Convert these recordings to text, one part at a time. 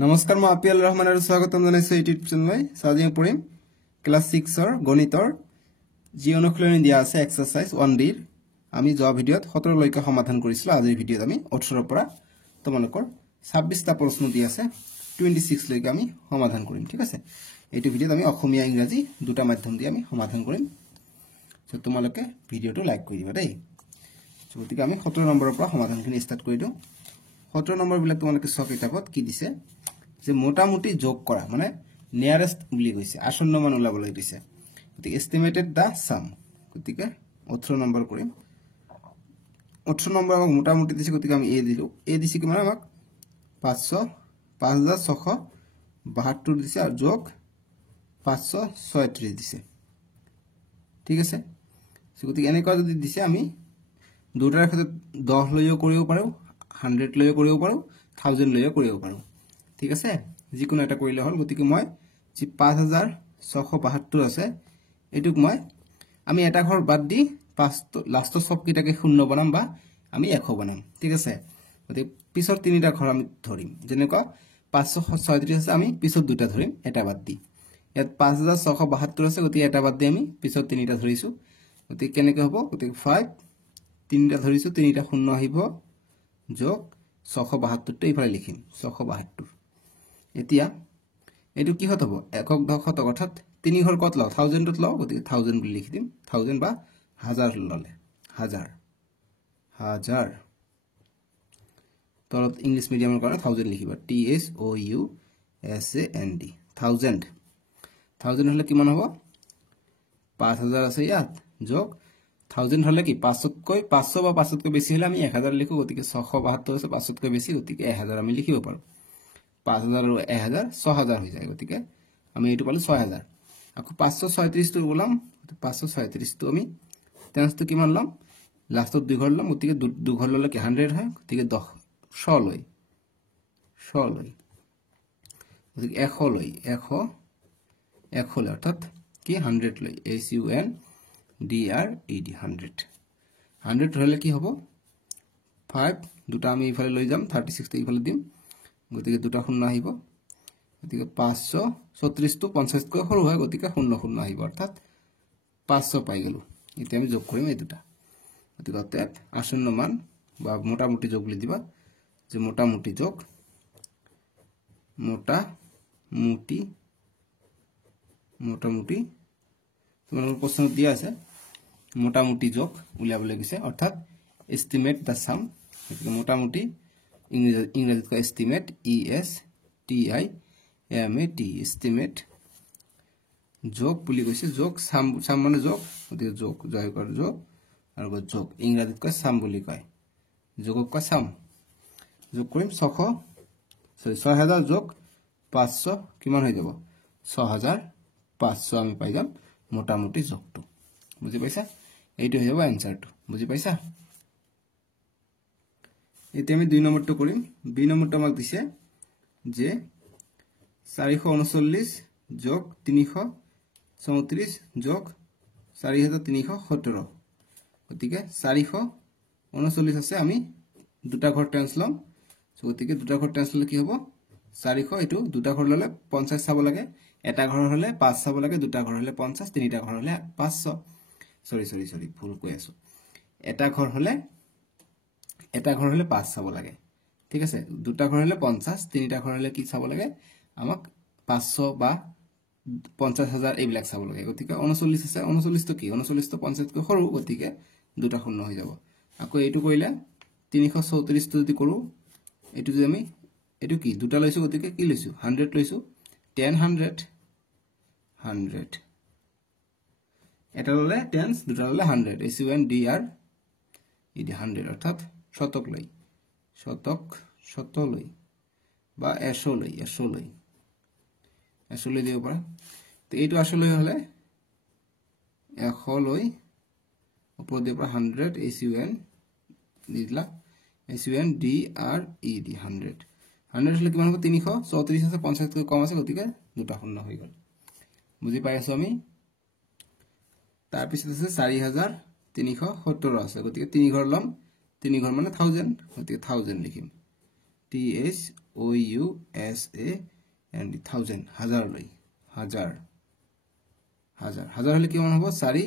নমস্কাৰ মই আপিয়াল ৰহমান আৰু স্বাগতম জনাইছো ইউটিউব চেনেললৈ আজি আমি পঢ়িম ক্লাস 6 ৰ গণিতৰ যি অনুশীলনী দিয়া আছে এক্সাৰসাইজ 1D ৰ আমি যোৱা ভিডিঅত 17 লৈকে সমাধান কৰিছিলো আজিৰ ভিডিঅত আমি 18 ৰ পৰা তোমালোকৰ 26 টা প্ৰশ্ন দিয়া আছে 26 লৈকে আমি সমাধান কৰিম ঠিক আছে এইটো ভিডিঅত আমি অসমীয়া ইংৰাজী দুটা মাধ্যম দি আমি সমাধান কৰিম সো তোমালোকে ভিডিঅটো লাইক কৰি দিবা দেই সো গতিকে আমি 17 নম্বৰৰ পৰা সমাধানখিনি ষ্টাৰ্ট কৰি দিও 17 নম্বৰ বিলাক তোমালোকে সব কিতাপত কি দিছে যে মোটামুটি যোগ কৰা মানে নিয়ারেস্ট বুলি কৈছে আসন্ন মান ওলাবলৈ দিছে গতিকে এস্টিমেটেড দা সাম গতিকে 18 নম্বৰ কৰিম 18 নম্বৰ আমাক মোটামুটি দিছে গতিকে আমি এ দিলো এ দিছে কি মানে আমাক 500 5672 দিছে আৰু যোগ 536 দিছে ঠিক আছে গতিকে এনেকুৱা যদি দিছে আমি দুটাৰ ক্ষেত্ৰত 10 লৈও কৰিব পাৰো 100 লৈও কৰিব পাৰো 1000 লৈও কৰিব পাৰো ঠিক আছে যিকোনো এটা কৰিলে হল গতিকে মই যি 5672 আছে এটুক মই আমি এটা ঘৰ বাদ দি লাষ্টৰ সব কিটাকে শূন্য বনাম বা আমি 100 বনাম ঠিক আছে গতিকে পিছৰ তিনিটা ঘৰ আমি ধৰিম যেনেকৈ 536 আছে আমি পিছৰ দুটা ধৰিম এটা বাদ দি ইয়াত 5672 আছে গতিকে এটা বাদ দি আমি পিছৰ তিনিটা ধৰিছো গতিকে কেনেকৈ হ'ব গতিকে 5 তিনিটা ধৰিছো তিনিটা শূন্য আহিব যোগ 672 টো ইফালে লিখিম 672 এতিয়া এটো কি হত হ'ব একক দশক অৰ্থাৎ তিনি ঘৰ কত লও 1000 ত লও গতিকে 1000 বুলি লিখি দিম 1000 বা 1000 ললে 1000 তলত ইংলিশ মিডিয়ামৰ কাৰণে 1000 লিখিবা T H O U S A N D 1000 হলে কিমান হ'ব 5000 আছে ইয়াত যোগ 1000 হলে কি 500 বা 500 বেছি হলে আমি 1000 লিখো গতিকে 672 আছে 500 বেছি গতিকে 1000 আমি লিখিব পাৰো 5000 আৰু 1000 6000 হৈ যায় গতিকে আমি এটো পালো 6000 আকৌ 536 টো বলাম 536 টো আমি টেন্সটো কিমান লম লাষ্টত দুই ঘৰ লম গতিকে দুই ঘৰ ললে কি 100 হয় গতিকে 10 100 লৈ গতিকে 100 লৈ 100 অৰ্থাৎ কি 100 লৈ S U N D R E D 100 হলে কি হ'ব 5 দুটা আমি ইফালে লৈ যাম 36 টো ইফালে দিম গতিকে দুটা শূন্য আহিব গতিকে 536 টো 50 কৈ সৰু হয় গতিকে শূন্য শূন্য আহিব অৰ্থাৎ 500 পাই গলো এতিয়া আমি যোগ কৰিম এই দুটা গতিকে অৰ্থাৎ আসন্ন মান বা মোটামুটি যোগ বুলি দিবা যে মোটামুটি যোগ মোটামুটি তোমালোকৰ প্ৰশ্ন দিয়া আছে মোটামুটি যোগ উলিয়াবলৈ গৈছে অৰ্থাৎ এস্টিমেট দা সাম গতিকে মোটামুটি ইংৰাজীত কয় estimate E S T I M A T estimate যোগ বুলি কৈছে যোগ সাম মানে যোগ গতিকে যোগ জয়কৰ যোগ আৰু যোগ ইংৰাজীত কয় সাম বুলি কয় যোগক কয় সাম যোগ কৰিম 6000 যোগ 500 কিমান হৈ যাব 6500 আমি পাই যাম মোটামুটি যোগটো বুজি পাইছা এইটো হৈ যাব আনসাৰটো বুজি পাইছা এতিয়া আমি 2 নম্বৰটো কৰিম 2 নম্বৰটো আমাক দিছে যে 439 যোগ 334 যোগ 4317 গতিকে 439 আছে আমি দুটা ঘৰ টেন্স লম গতিকে দুটা ঘৰ টেন্স ললে কি হ'ব 400 এটো দুটা ঘৰ ললে 50 চাব লাগে এটা ঘৰ হলে 5 চাব লাগে দুটা ঘৰ হলে 50 তিনিটা ঘৰ হলে 500 সৰি ভুল কৈ আছো এটা ঘৰ হলে 5 চাব লাগে ঠিক আছে দুটা ঘৰ হলে 50 তিনিটা ঘৰ হলে কি চাব লাগে আমাক 500 বা 50000 এইবিলাক চাব লাগে গতিকে 39 আছে 39 তো কি 39 তো 50 কৈ সৰু গতিকে দুটা শূন্য হৈ যাব আকৌ এইটো কৰিলে 334 টো যদি কৰো এইটো যে আমি এটো কি দুটা লৈছো গতিকে কি লৈছো 100 লৈছো 100 এটা ললে 10 দুটা ললে 100 S U N D R E D 100 অৰ্থাৎ শতক লৈ বা 100 লৈ দিব পাৰা তো এইটো আসলে হলে 100 লৈ ওপৰত দিব 100 S U N দিলা S U N D R E D 100 হলে কিমান হ'ব 334 আছে 50 কৈ কম আছে গতিকে দুটা শূন্য হৈ গল বুজি পাই আছো আমি তাৰ পিছত আছে 4317 আছে গতিকে তিনি ঘৰ লম তিনি ঘৰ মানে 1000 গতিকে 1000 লিখিম T H OUSAND 1000 হাজাৰ লৈ হাজাৰ হাজাৰ হাজাৰ হলে কিমান হ'ব 4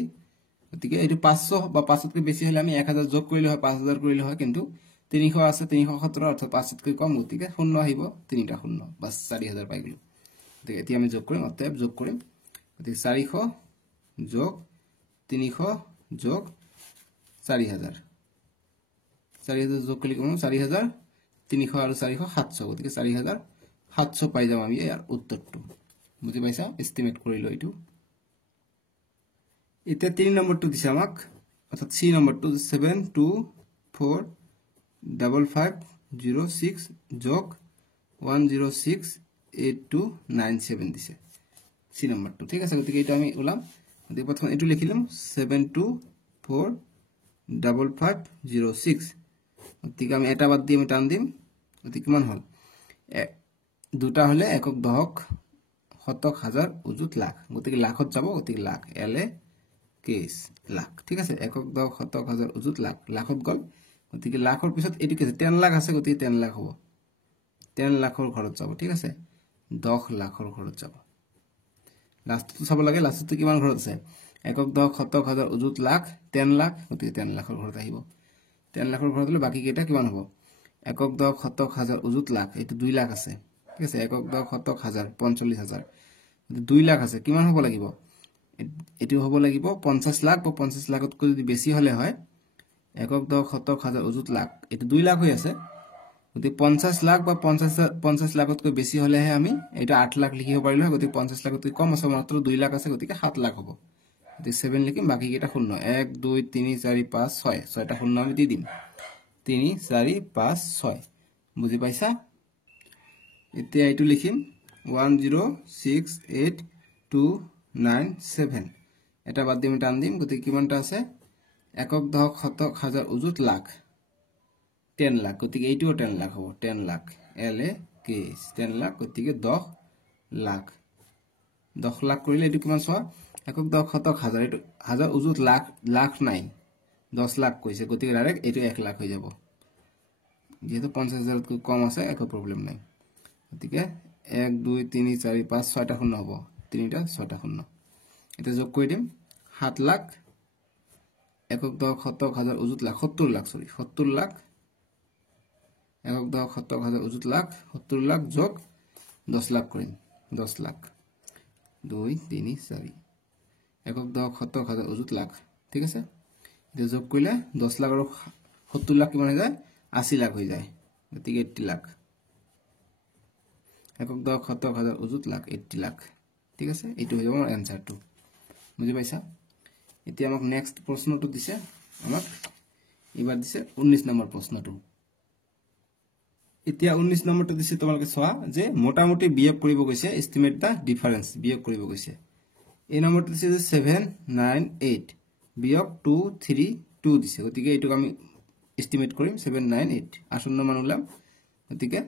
গতিকে এটো 500 বা 500 কৈ বেছি হলে আমি 1000 যোগ কৰিলে হয় 5000 কৰিলে হয় কিন্তু 300 আছে 317 অর্থাৎ 500 কৈ কম গতিকে শূন্য আহিব তিনিটা শূন্য বাস 4000 পাই গলো গতিকে এতিয়া আমি যোগ কৰিম অতএব যোগ কৰিম গতিকে 400 যোগ 300 যোগ 4000 4000 যোগ কৰিলে কিমান 4000 300 আৰু 400 700 গতিকে 4700 পাই যাম আমি ইয়াৰ উত্তৰটো বুজি পাইছা এস্টিমেট কৰিলো এটো এটা 3 নম্বৰটো দিছে আমাক অৰ্থাৎ সি নম্বৰটো 72455506 যোগ 1068297 দিছে সি নম্বৰটো ঠিক আছে গতিকে এটা আমি ওলাম গতিকে প্ৰথম এটো লিখিলাম 72455506 গতিকে আমি এটা বাদ দি আমি টান দিম গতিকে কিমান হল দুটা হলে একক দহক শতক হাজাৰ উজুত লাখ গতিকে লাখত যাব গতিকে লাখ এলে কেস লাখ ঠিক আছে একক দহক শতক হাজাৰ উজুত লাখ লাখত গল গতিকে লাখৰ পিছত এটো কি 10 লাখ আছে গতিকে 10 লাখ হ'ব 10 লাখৰ খৰচ যাব ঠিক আছে 10 লাখৰ খৰচ যাব লাষ্টটো চাব লাগে লাষ্টটো কিমান খৰচ আছে একক দহক শতক হাজাৰ উজুত লাখ 10 লাখ গতিকে 10 লাখৰ খৰচ আহিব 10 লাখৰ খৰচ হলে বাকি কেইটা কিমান হ'ব একক দহক শতক হাজাৰ উজুত লাখ এটো 2 লাখ আছে ঠিক আছে একক দহক শতক হাজাৰ 45000 2 লাখ আছে কিমান হ'ব লাগিব এটো হ'ব লাগিব 50 লাখ বা 50 লাখতকৈ যদি বেছি হলে হয় একক দহক শতক হাজাৰ উজুত লাখ এটো 2 লাখ হৈ আছে গতিকে 50 লাখ বা 50 লাখতকৈ বেছি হলেহে আমি এটা 8 লাখ লিখিব পাৰিলো গতিকে 50 লাখতকৈ কম আছে মাত্ৰ 2 লাখ আছে গতিকে 7 লাখ হ'ব গতিকে 7 লিখিম বাকি কেইটা শূন্য 1 2 3 4 5 6 ছয়টা শূন্য আমি দি দিম 3 4 5 6 বুজি পাইছা এতিয়া এটো লিখিম 1068297 এটা বাদ দিম টান দিম গতিকে কিমানটা আছে একক দহক শতক হাজাৰ উজুত লাখ 10 লাখ গতিকে এইটো 10 লাখ হ'ব 10 লাখ এলে কেস 10 লাখ গতিকে 10 লাখ 10 লাখ কৰিলে এটো কিমান চোৱা একক দহক শতক হাজাৰ এটো হাজাৰ উজুত লাখ লাখ নাই 10 লাখ কৈছে গতিকে ডাইৰেক্ট এটো 1 লাখ হৈ যাব যেহেতু 50000 তকৈ কম আছে একো প্ৰবলেম নাই গতিকে 1 2 3 4 5 6টা শূন্য হ'ব 3টা 6টা শূন্য এটা যোগ কৰি দিম 7 লাখ একক দহক শতক হাজাৰ উজুত লাখ 70 লাখ সৰি 70 লাখ একক দহক শতক হাজাৰ উজুত লাখ 70 লাখ যোগ 10 লাখ কৰিম 10 লাখ 2 3 4 একক দহক শতক হাজাৰ উজুত লাখ ঠিক আছে এটা যোগ কৰিলে 10 লাখ আৰু 70 লাখ কিমান হৈ যায় 80 লাখ হৈ যায় গতিকে 80 লাখ একক দহক শতক হাজাৰ উজুত লাখ 80 লাখ ঠিক আছে এইটো হৈ যাব আমাৰ এনসাৰটো বুজি পাইছা এতিয়া আমাক নেক্সট প্ৰশ্নটো দিছে আমাক এবাৰ দিছে 19 নম্বৰ প্ৰশ্নটো এতিয়া 19 নম্বৰটো দিছে তোমালোকে চোৱা যে মোটামুটি বিয়োগ কৰিব গৈছে এস্টিমেট দা ডিফাৰেন্স বিয়োগ কৰিব গৈছে এই নম্বৰটো দিছে যে 798 বিয়োগ 232 দিছে গতিকে এইটো আমি এস্টিমেট কৰিম 798 আসন্ন মান উলাম গতিকে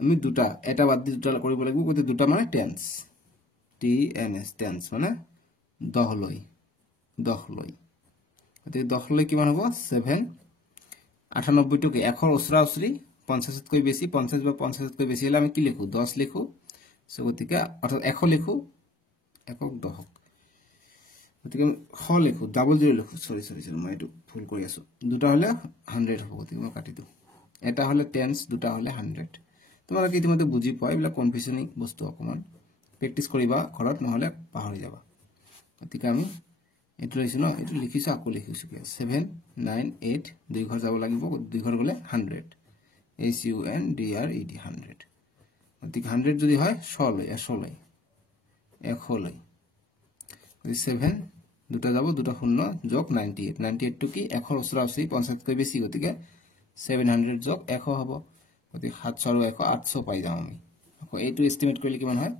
আমি দুটা এটা বাদ দি দুটা কৰিব লাগিব গতিকে দুটা মানে টেন্স TNS টেন্স মানে 10 লৈ গতিকে 10 লৈ কিমান হ'ব 7 98 টো কি এখৰ ওচৰা ওচৰি 50 তকৈ বেছি 50 বা 50 তকৈ বেছি হলে আমি কি লিখো 10 লিখো সো গতিকে অৰ্থাৎ 100 লিখো একক দহক গতিকে 100 লিখো ডাবল জিৰো লিখো সৰি মই এটো ভুল কৰি আছো দুটা হলে 100 হ'ব গতিকে মই কাটি দিও এটা হলে টেন্স দুটা হলে 100 তোমালোকে ইতিমধ্যে বুজি পাই বিলা কনফিউজনিং বস্তু অকমান প্ৰেক্টিস কৰিবা ঘৰত নহলে পাহৰি যাবা গতিকে আমি এটো লৈছো ন এটো লিখিছো আকৌ লিখিছো 798 দুই ঘৰ যাব লাগিব দুই ঘৰ গলে 100 SUNDRED 100 গতিকে 100 যদি হয় 100 লৈ 100 লৈ 100 লৈ 7 দুটা যাব দুটা শূন্য যোগ 98 98 টো কি এখৰ ওচৰা ওচৰি 50 কৈ বেছি গতিকে 700 যোগ 100 হ'ব গতিকে 700 আৰু 100 800 পাই যাম আমি আকৌ এইটো এস্টিমেট কৰিলে কিমান হয়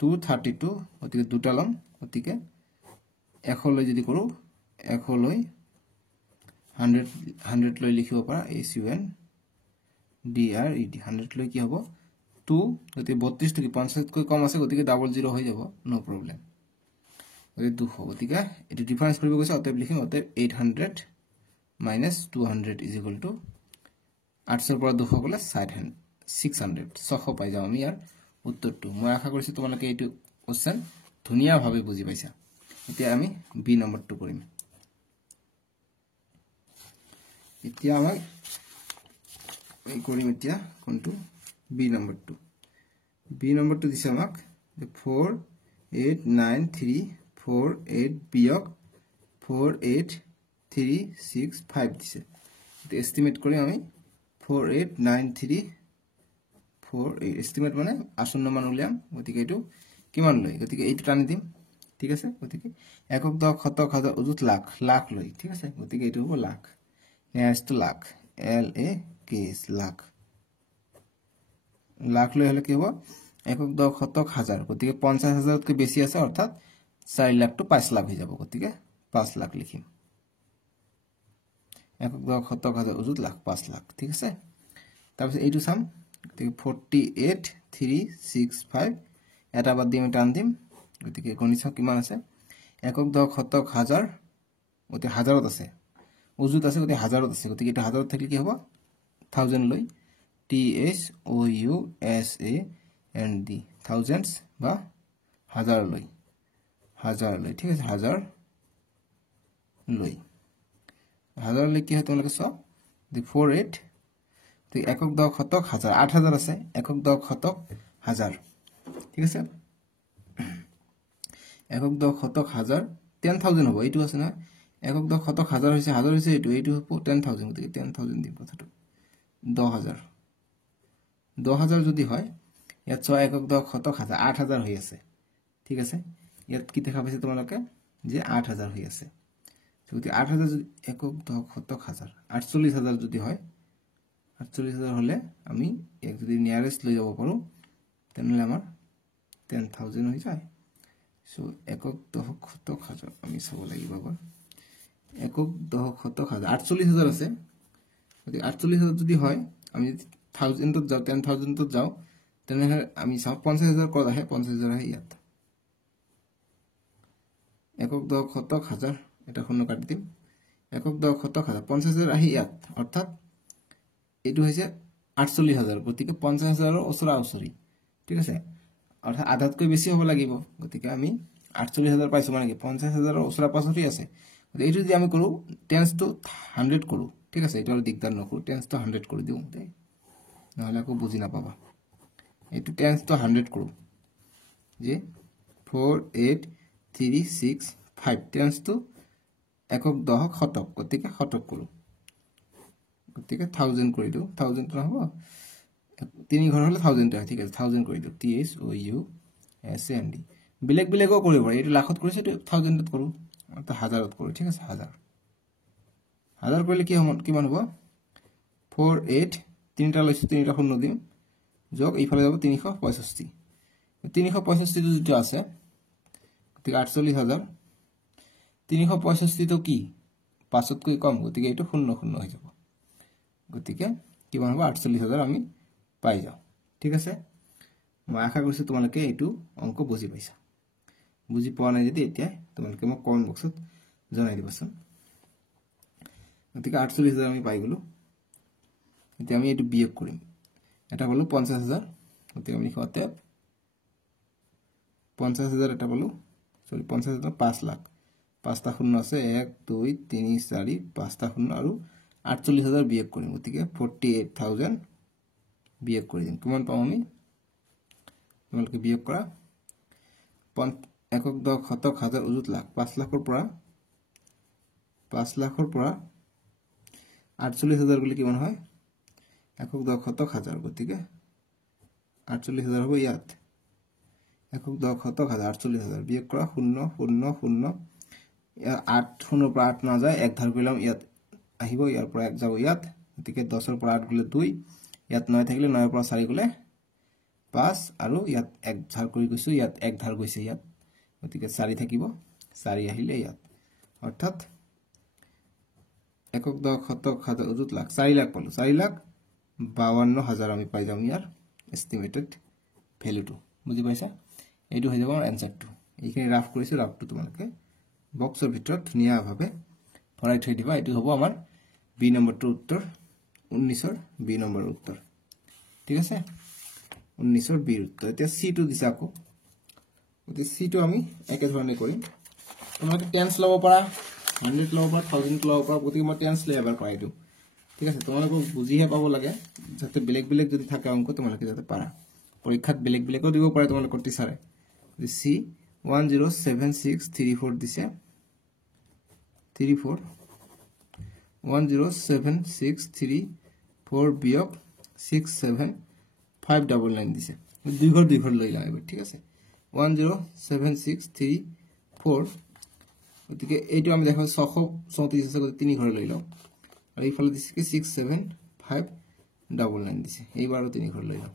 232 গতিকে দুটা লম গতিকে 100 লৈ যদি কৰো 100 লৈ 100 লৈ লিখিব পাৰা SUNDRED 100 লৈ কি হ'ব 2 গতিকে 32 টো কি 50 কৈ কম আছে গতিকে ডাবল জিরো হৈ যাব নো প্ৰবলেম গতিকে 200 গতিকে এটো ডিফাৰেন্স কৰিব গৈছে অতএব লিখিম অতএব 800 - 200 = 800 পৰা 200 গলে 600 600 পাই যাওঁ আমি ইয়াৰ উত্তৰটো মই আশা কৰিছো তোমালোকে এইটো কোশ্চেন ধুনিয়াভাৱে বুজি পাইছা এতিয়া আমি বি নম্বৰটো কৰিম এতিয়া আমি এই কৰিম এতিয়া কোনটো বি নম্বৰটো দিছে আমাক 489348 বিয়োগ 48365 দিছে এটা এস্টিমেট কৰি আমি 489348 এস্টিমেট মানে আসন্ন মান উলিয়াম গতিকে এটো কিমান লয় গতিকে এইটো টানি দিম ঠিক আছে গতিকে একক দশক শতক হাজাৰ অযুত লাখ লাখ লয় ঠিক আছে গতিকে এটো হ'ব লাখ নেক্সট লাখ এল এ কে এস লাখ লাখ লয় হলে কি হ'ব একক দশক শতক হাজাৰ গতিকে 50000 তকৈ বেছি আছে অৰ্থাৎ 4 লাখ টু 5 লাখ হৈ যাব গতিকে 5 লাখ লিখিম একক দশক শতক হাজাৰ অযুত লাখ 5 লাখ ঠিক আছে তাৰপিছত এইটো চাম গতিকে 48365 এটা বাদ দি আমি টান দিম গতিকে গণিত কিমান আছে একক দশক শতক হাজাৰ গতি হাজাৰত আছে অযুত আছে গতি হাজাৰত আছে গতিকে এটা হাজাৰত থাকিলে কি হ'ব 1000 লৈ T H O U S A N D thousands বা হাজাৰ লৈ ঠিক আছে হাজাৰ লৈ কি হয় তোমালোকে সব দি 48 তো একক দশক শতক হাজাৰ 8000 আছে একক দশক শতক হাজাৰ ঠিক আছে একক দশক শতক হাজাৰ 10000 হ'ব এইটো আছে না একক দশক শতক হাজাৰ হৈছে এইটো হ'ব 10000 গতিকে 10000 দিম কথাটো 10000 যদি হয় ইয়াত 6 একক দশক শতক হাজাৰ 8000 হৈ আছে ঠিক আছে ইয়াত কি দেখা পাইছে তোমালোকে যে 8000 হৈ আছে যদি 8000 যদি একক দশক শতক হাজাৰ 48000 যদি হয় 48000 হলে আমি এক যদি নিয়াৰেস্ট লৈ যাব পাৰো তেনলে আমাৰ 10000 হৈ যায় সো একক দশক শতক হাজাৰ আমি চাব লাগিব আবাৰ একক দশক শতক হাজাৰ 48000 আছে যদি 48000 যদি হয় আমি 1000 তত যাও 10000 তত যাও তেনে আমি চাও 50000 কত আহে 50000 আহে ইয়াত একক দশক শতক হাজাৰ এটা শূন্য কাটি দিম একক দশক শতক হাজাৰ 50000 আহি ইয়াত অৰ্থাৎ এটো হৈছে 48000 গতিকে 50000 ৰ ওচৰা ওচৰি ঠিক আছে অৰ্থাৎ আধাতকৈ বেছি হ'ব লাগিব গতিকে আমি 48000 পাইছো মানে কি 50000 ৰ ওচৰা পাছৰি আছে গতিকে এইটো যদি আমি কৰো 10 টু 100 কৰো ঠিক আছে এটা দিগদাৰ নকৰো 10 টু 100 কৰি দিও নহলে আকো বুজি নাপাবা এইটো 10 টু 100 কৰো যে 48365 10 টু একক দশক শতক গতিকে শতক কৰো গতিকে 1000 কৰি দিও 1000 তো হ'ব তিনি ঘৰ হলে 1000 টা ঠিক আছে 1000 কৰি দিও T H O U S A N বেলেগ বেলেগও কৰিব পাৰি এটো লাখত কৰিছে এটো 1000 ত কৰো অৰ্থাৎ হাজাৰত কৰো ঠিক আছে হাজাৰ কৰিলে কি হ'ব কিমান হ'ব 48 তিনটা লৈছো তিনটা শূন্য দিম যোগ ইফালে যাব 365 365 যদি আছে গতিকে 48000 365 তো কি 5 তকৈ কম গতিকে এটো শূন্য শূন্য হৈ যাব গতিকে কিমান হ'ব 48000 আমি পাই যাও ঠিক আছে মই আশা কৰিছো তোমালোকে এটো অংক বুজি পাইছা বুজি পোৱা নাই যদি এতিয়া তোমালোকে মোক কমেন্ট বক্সত জনাই দিবাচোন গতিকে 48000 আমি পাই গলো এতিয়া আমি এটো বিয়োগ কৰিম এটা বলো 50000 গতিকে আমি লিখোতে 50000 এটা বলো সরি 50000 5 লাখ পাঁচটা শূন্য আছে 1 2 3 4 পাঁচটা শূন্য আৰু 48000 বিয়োগ কৰিম গতিকে 48000 বিয়োগ কৰি দিম কিমান পাম আমি তোমালোকে বিয়োগ কৰা একক দশক শতক হাজাৰ অযুত লাখ 5 লাখৰ পৰা 48000 গলি কিমান হয় একক দশক শতক হাজাৰ গতিকে 48000 হ'ব ইয়াত একক দশক শতক হাজাৰ 48000 বিয়োগ কৰা 0 0 0 8 0 পৰা 8 না যায় এক ধাৰ কৰিলাম ইয়াত আহিব ইয়াৰ পৰা এক যাব ইয়াত গতিকে 10 ৰ পৰা 8 গলে 2 ইয়াত 9 থাকিলে 9 ৰ পৰা 4 গলে 5 আৰু ইয়াত এক ধাৰ কৰি গৈছো ইয়াত এক ধাৰ গৈছে ইয়াত গতিকে 4 থাকিব 4 আহিলে ইয়াত অৰ্থাৎ একক দশক শতক হাজাৰ অযুত লাখ 4 লাখ পালো 4,52,000 আমি পাই যাম ইয়াৰ এস্টিমেটেড ভ্যালুটো বুজি পাইছা এইটো হৈ যাব আমাৰ আনসাৰটো এইখিনি ৰাফ কৰিছো ৰাফটো তোমালোকে বক্সৰ ভিতৰত ধুনিয়া ভাবে ভৰাই থৈ দিবা এটো হ'ব আমাৰ বি নম্বৰটোৰ উত্তৰ 19 ৰ বি নম্বৰৰ উত্তৰ ঠিক আছে 19 বি উত্তৰ এতিয়া সি টু দিছে আকৌ এতিয়া সি টু আমি একে ধৰণে কৰিম তোমালোকে টেন্স লব পাৰা 100 লব পাৰা 1000 লব পাৰা গতিকে মই টেন্স লৈ এবাৰ কৰাই দিও ঠিক আছে তোমালোকে বুজিহে পাব লাগে যাতে বেলেগ বেলেগ যদি থাকে অংক তোমালোকে যাতে পাৰা পৰীক্ষাত বেলেগ বেলেগও দিব পাৰে তোমালোকৰ টিচাৰে সি 107634 দিছে 34 107634 বিয়োগ 67599 দিছে দুই ঘৰ লৈ লাও ঠিক আছে 107634 গতিকে এইটো আমি দেখাও 634 আছে গতিকে তিনি ঘৰ লৈ লাও আৰু ইফালে দিছে কি 67599 দিছে এইবাৰো তিনি ঘৰ লৈ লাও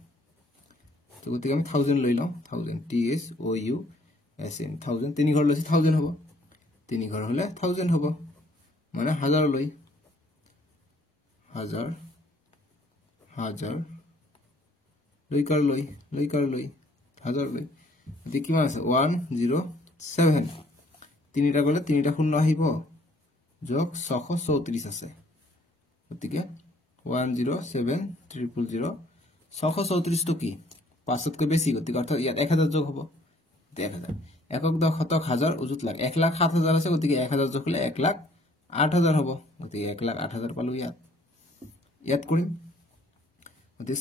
তো গতিকে আমি 1000 লৈ লাও 1000 THOUSAN 1000 তিনি ঘৰ লৈছে 1000 হ'ব তিনি ঘৰ হলে 1000 হ'ব মানে 1000 লৈ 1000 লৈকাৰ লৈ 1000 লৈ এতি কিমান আছে 107 তিনিটা গলে তিনিটা শূন্য আহিব যোগ 634 আছে গতিকে 107000 634 তো কি 5তকৈ বেছি গতিকে অর্থাৎ ইয়াত 1000 যোগ হ'ব 1000 একক দশ শতক হাজাৰ উজুত লাখ 1,07,000 আছে গতিকে 1000 যোগ হলে 1,08,000 হ'ব গতিকে 1,08,000 পালো ইয়াত কৰিম গতিকে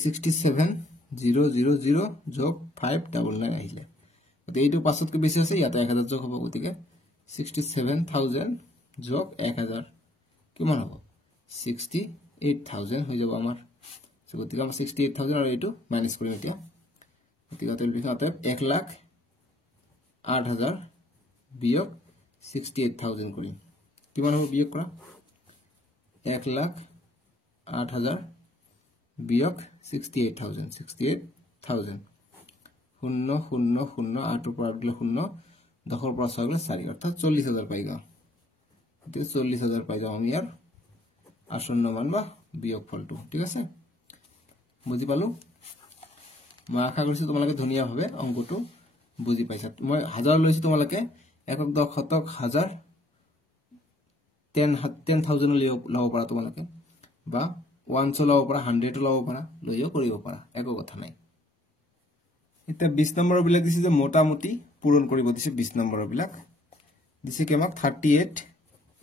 67000 যোগ 599 আহিলে গতিকে এইটো 5তকৈ বেছি আছে ইয়াত 1000 যোগ হ'ব গতিকে 67000 যোগ 1000 কিমান হ'ব 68000 হৈ যাব আমাৰ গতিকে আমাৰ 68000 আৰু এইটো মাইনাস কৰিম এতিয়া গতিকে তেল বিখাতে 1,08,000 বিয়োগ 68000 কৰিম কিমান হ'ব বিয়োগ কৰা 1,08,000 বিয়োগ 68000 0 0 0 8 পৰা দিলে 0 10 পৰা 6 গলে 4 অৰ্থাৎ 40000 পাই যাও গতিকে 40000 পাই যাও আমি ইয়াৰ আসন্ন মান বা বিয়োগ ফলটো ঠিক আছে বুজি পালো মই আশা কৰিছো তোমালোকে ধুনিয়া ভাবে অংকটো বুজি পাইছা মই 1000 লৈছো তোমালোকে একক দশ শতক হাজাৰ 10000 লব পাৰা তোমালোকে বা 100 লব পাৰা 100 লব পাৰা লৈও কৰিব পাৰা একো কথা নাই এটা 20 নম্বৰৰ বিলাক দিছে যে মোটামুটি পূৰণ কৰিব দিছে 20 নম্বৰৰ বিলাক দিছে কেমাক 38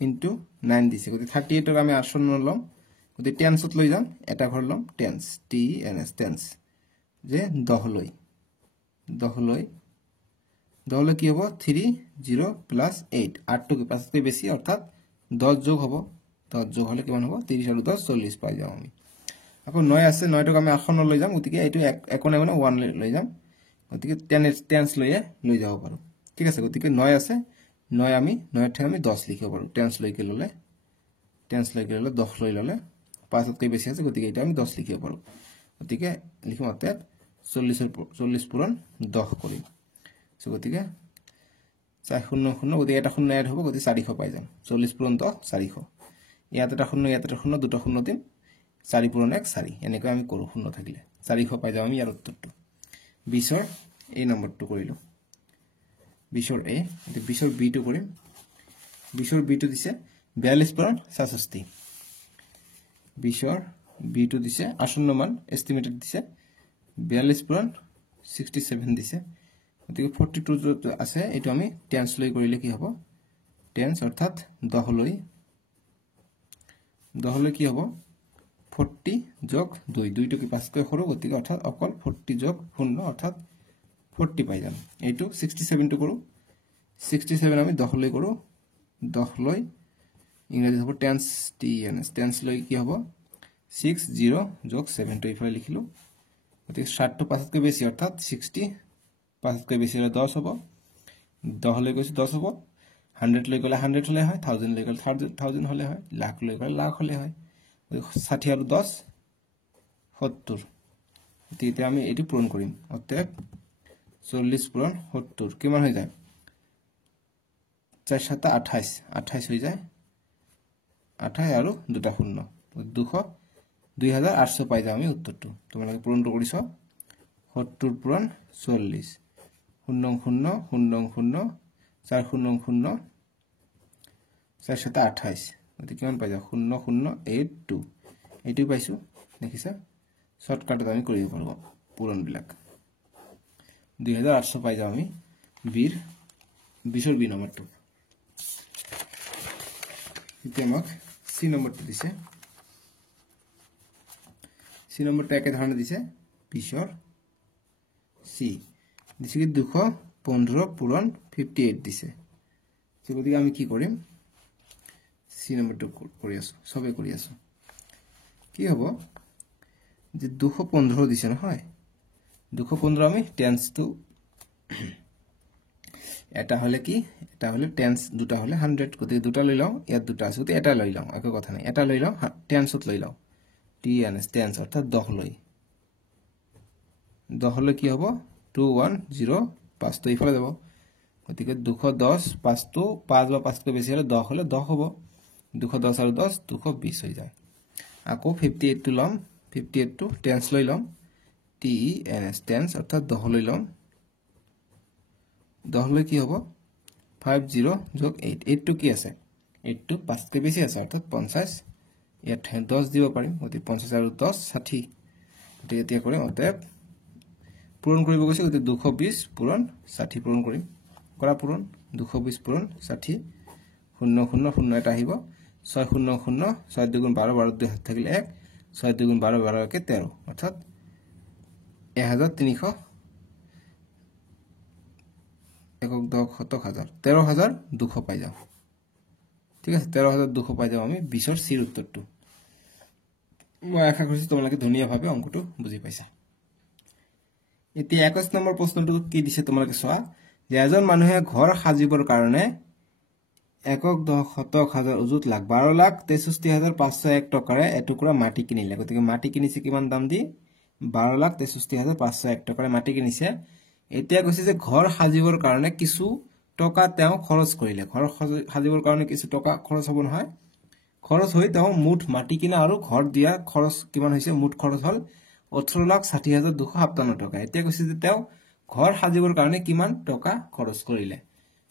* 9 দিছে গতি 38 ক আমি আসন্ন লম গতি টেন্সত লৈ যাম এটা ঘৰ লম টেন্স TNS টেন্স যে 10 লৈ কি হ'ব 30 + 8 8 টু 5 কৈ বেছি অৰ্থাৎ 10 যোগ হ'ব 10 যোগ হলে কিমান হ'ব 30 আৰু 10 40 পাই যাম আমি আকৌ 9 আছে 9 টক আমি আসন্ন লৈ যাম গতিকে এইটো একনে 1 লৈ যাম গতিকে টেন্স লৈ যাব পাৰো ঠিক আছে গতিকে 9 আছে 9 আমি 9 ঠে আমি 10 লিখিব পাৰো টেন্স লৈকে ললে 10 লৈ ললে 5তকৈ বেছি আছে গতিকে এটা আমি 10 লিখিব পাৰো গতিকে লিখিম অতএব 40 পূৰণ 10 কৰিম সো গতিকে 400 গতিকে এটা শূন্য এড হ'ব গতিকে 400 পাই যাম 40 পূৰণ 10 400 ইয়াত এটা শূন্য দুটা শূন্য দিম 4 পূৰণ 1 4 এনেকৈ আমি কৰো শূন্য থাকিলে 400 পাই যাম আমি ইয়াৰ উত্তৰটো 20 ৰ এই নম্বৰটো কৰিলো 20 ৰ এ 20 ৰ বি টো কৰিম 20 ৰ বি টো দিছে 42 পূৰণ 66 20 ৰ বি টো দিছে আসন্ন মান এস্টিমেটেড দিছে 42 পূৰণ 67 দিছে গতিকে 42 আছে এটো আমি টেন্স লৈ কৰিলে কি হ'ব টেন্স অৰ্থাৎ 10 লৈ কি হ'ব 40 যোগ 2 2 টু কি 5 কৈ সৰু গতিকে অৰ্থাৎ অকল 40 যোগ 0 অৰ্থাৎ 40 পাই যাম এইটো 67 টু কৰো 67 আমি 10 লৈ কৰো 10 লৈ ইংৰাজী হ'ব টেন্স TNS টেন্স লৈ কি হ'ব 60 যোগ 7 টু ইফালে লিখিলো গতিকে 60 টু 5 কৈ বেছি অৰ্থাৎ 60 5 কৈ বেছি হলে 10 হ'ব 10 লৈ গৈছে 10 হ'ব 100 লৈ গলে 100 হলে হয় 1000 লৈ গলে 1000 হলে হয় লাখ লৈ গলে লাখ হলে হয় 60 আৰু 10 70 গতিকে আমি এটি পূৰণ কৰিম অতএব 40 পূৰণ 70 কিমান হৈ যায় 4 7 28 28 হৈ যায় 28 আৰু দুটা শূন্য 2800 পাই যাম আমি উত্তৰটো তোমালোকে পূৰণটো কৰিছ 70 পূৰণ 40 0 0 0 0 4 0 0 4 7 28 গতিকে কিমান পাই যাও 0082 এইটো পাইছো দেখিছা শর্টকাটত আমি কৰিব পাৰো পূৰণ বিলাক 2800 পাই যাও আমি বিৰ 20 বি নম্বৰটো এতিয়া আমাক সি নম্বৰটো দিছে সি নম্বৰটো একে ধৰণে দিছে 20 সি দিছে কি 215 পূৰণ 58 দিছে গতিকে আমি কি কৰিম সি নম্বৰটো কৰি আছো সবে কৰি আছো কি হ'ব যে 215 দিছে নহয় 215 আমি টেন্স টু এটা হলে কি এটা হলে টেন্স দুটা হলে 100 গতি দুটা লৈ লও ইয়াত দুটা আছে গতি এটা লৈ লও একো কথা নাই এটা লৈ লও টেন্সত লৈ লও টিএনএস টেন্স অৰ্থাৎ 10 লৈ 10 লৈ কি হ'ব 210 5 তো ইফালে যাব গতিকে 210 5 তো 5 বা 5 কৈ বেছি হলে 10 হলে 10 হ'ব 210 আৰু 10 220 হৈ যায় আকৌ 58 টো লম 58 টো টেন্স লৈ লম টিএনএস টেন্স অৰ্থাৎ 10 লৈ লম 10 লৈ কি হ'ব 50 যোগ 8 8 টো কি আছে 8 টো 5 কৈ বেছি আছে অৰ্থাৎ 50 ইয়াত 10 দিব পাৰিম গতি 50 আৰু 10 60 গতি এতিয়া কৰে অতএব পূৰণ কৰিব গৈছে গতি 220 পূৰণ 60 পূৰণ কৰিম কৰা পূৰণ 220 পূৰণ 60 0 0 0 এটা আহিব 6 0 0 6 2 12 12 2 হাত থাকিলে 1 6 2 12 12 কে 13 অৰ্থাৎ 1300 একক 10,000 13200 পাই যাও ঠিক আছে 13200 পাই যাও আমি 20 ৰ সিৰ উত্তৰটো মই আশা কৰিছো তোমালোকে ধুনীয়াভাৱে অংকটো বুজি পাইছা এতিয়া 21 নম্বৰ প্ৰশ্নটো কি দিছে তোমালোকে চোৱা যে এজন মানুহে ঘৰ সাজিবৰ কাৰণে একক 10,000 উজুত লাখ 12,63,501 টকাৰে এটুকুৰা মাটি কিনিলে গতিকে মাটি কিনিছে কিমান দাম দি 12,63,501 টকাৰে মাটি কিনিছে এতিয়া কৈছে যে ঘৰ সাজিবৰ কাৰণে কিছু টকা তেওঁ খৰচ কৰিলে ঘৰ সাজিবৰ কাৰণে কিছু টকা খৰচ হ'ব নহয় খৰচ হৈ তেওঁ মুঠ মাটি কিনা আৰু ঘৰ দিয়া খৰচ কিমান হৈছে মুঠ খৰচ হল 18,60,257 টকা এতিয়া কৈছে যে তেওঁ ঘৰ সাজিবৰ কাৰণে কিমান টকা খৰচ কৰিলে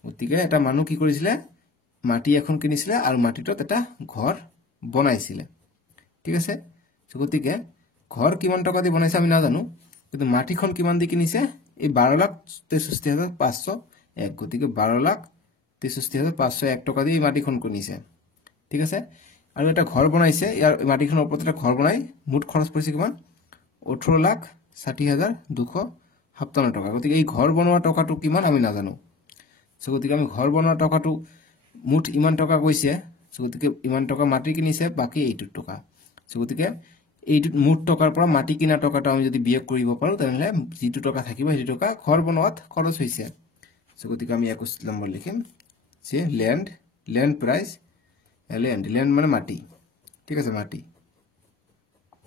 গতিকে এটা মানুহ কি কৰিছিলে মাটি এখন কিনিছিলে আৰু মাটিটোত এটা ঘৰ বনাইছিলে ঠিক আছে গতিকে ঘৰ কিমান টকা দি বনাইছে আমি নাজানো কিন্তু মাটিখন কিমান দি কিনিছে এই 12,63,501 গতিকে 12,63,501 টকা দি মাটিখন কিনিছে ঠিক আছে আৰু এটা ঘৰ বনাইছে ইয়াৰ মাটিখনৰ ওপৰত এটা ঘৰ বনাই মুঠ খৰচ পৰিছে কিমান 18,60,257 টকা গতিকে এই ঘৰ বনোৱা টকাটো কিমান আমি নাজানো গতিকে আমি ঘৰ বনোৱা টকাটো মুঠ ইমান টকা কৈছে গতিকে ইমান টকা মাটি কিনিছে বাকি 8 টকা গতিকে এই মুঠ টকাৰ পৰা মাটি কিনা টকাটো আমি যদি বিয়োগ কৰিব পাৰো তেনলে যিটো টকা থাকিব সেই টকা ঘৰ বনোৱাত খৰচ হৈছে গতিকে আমি 21 নম্বৰ লিখিম যে ল্যান্ড প্ৰাইস ল্যান্ড মানে মাটি ঠিক আছে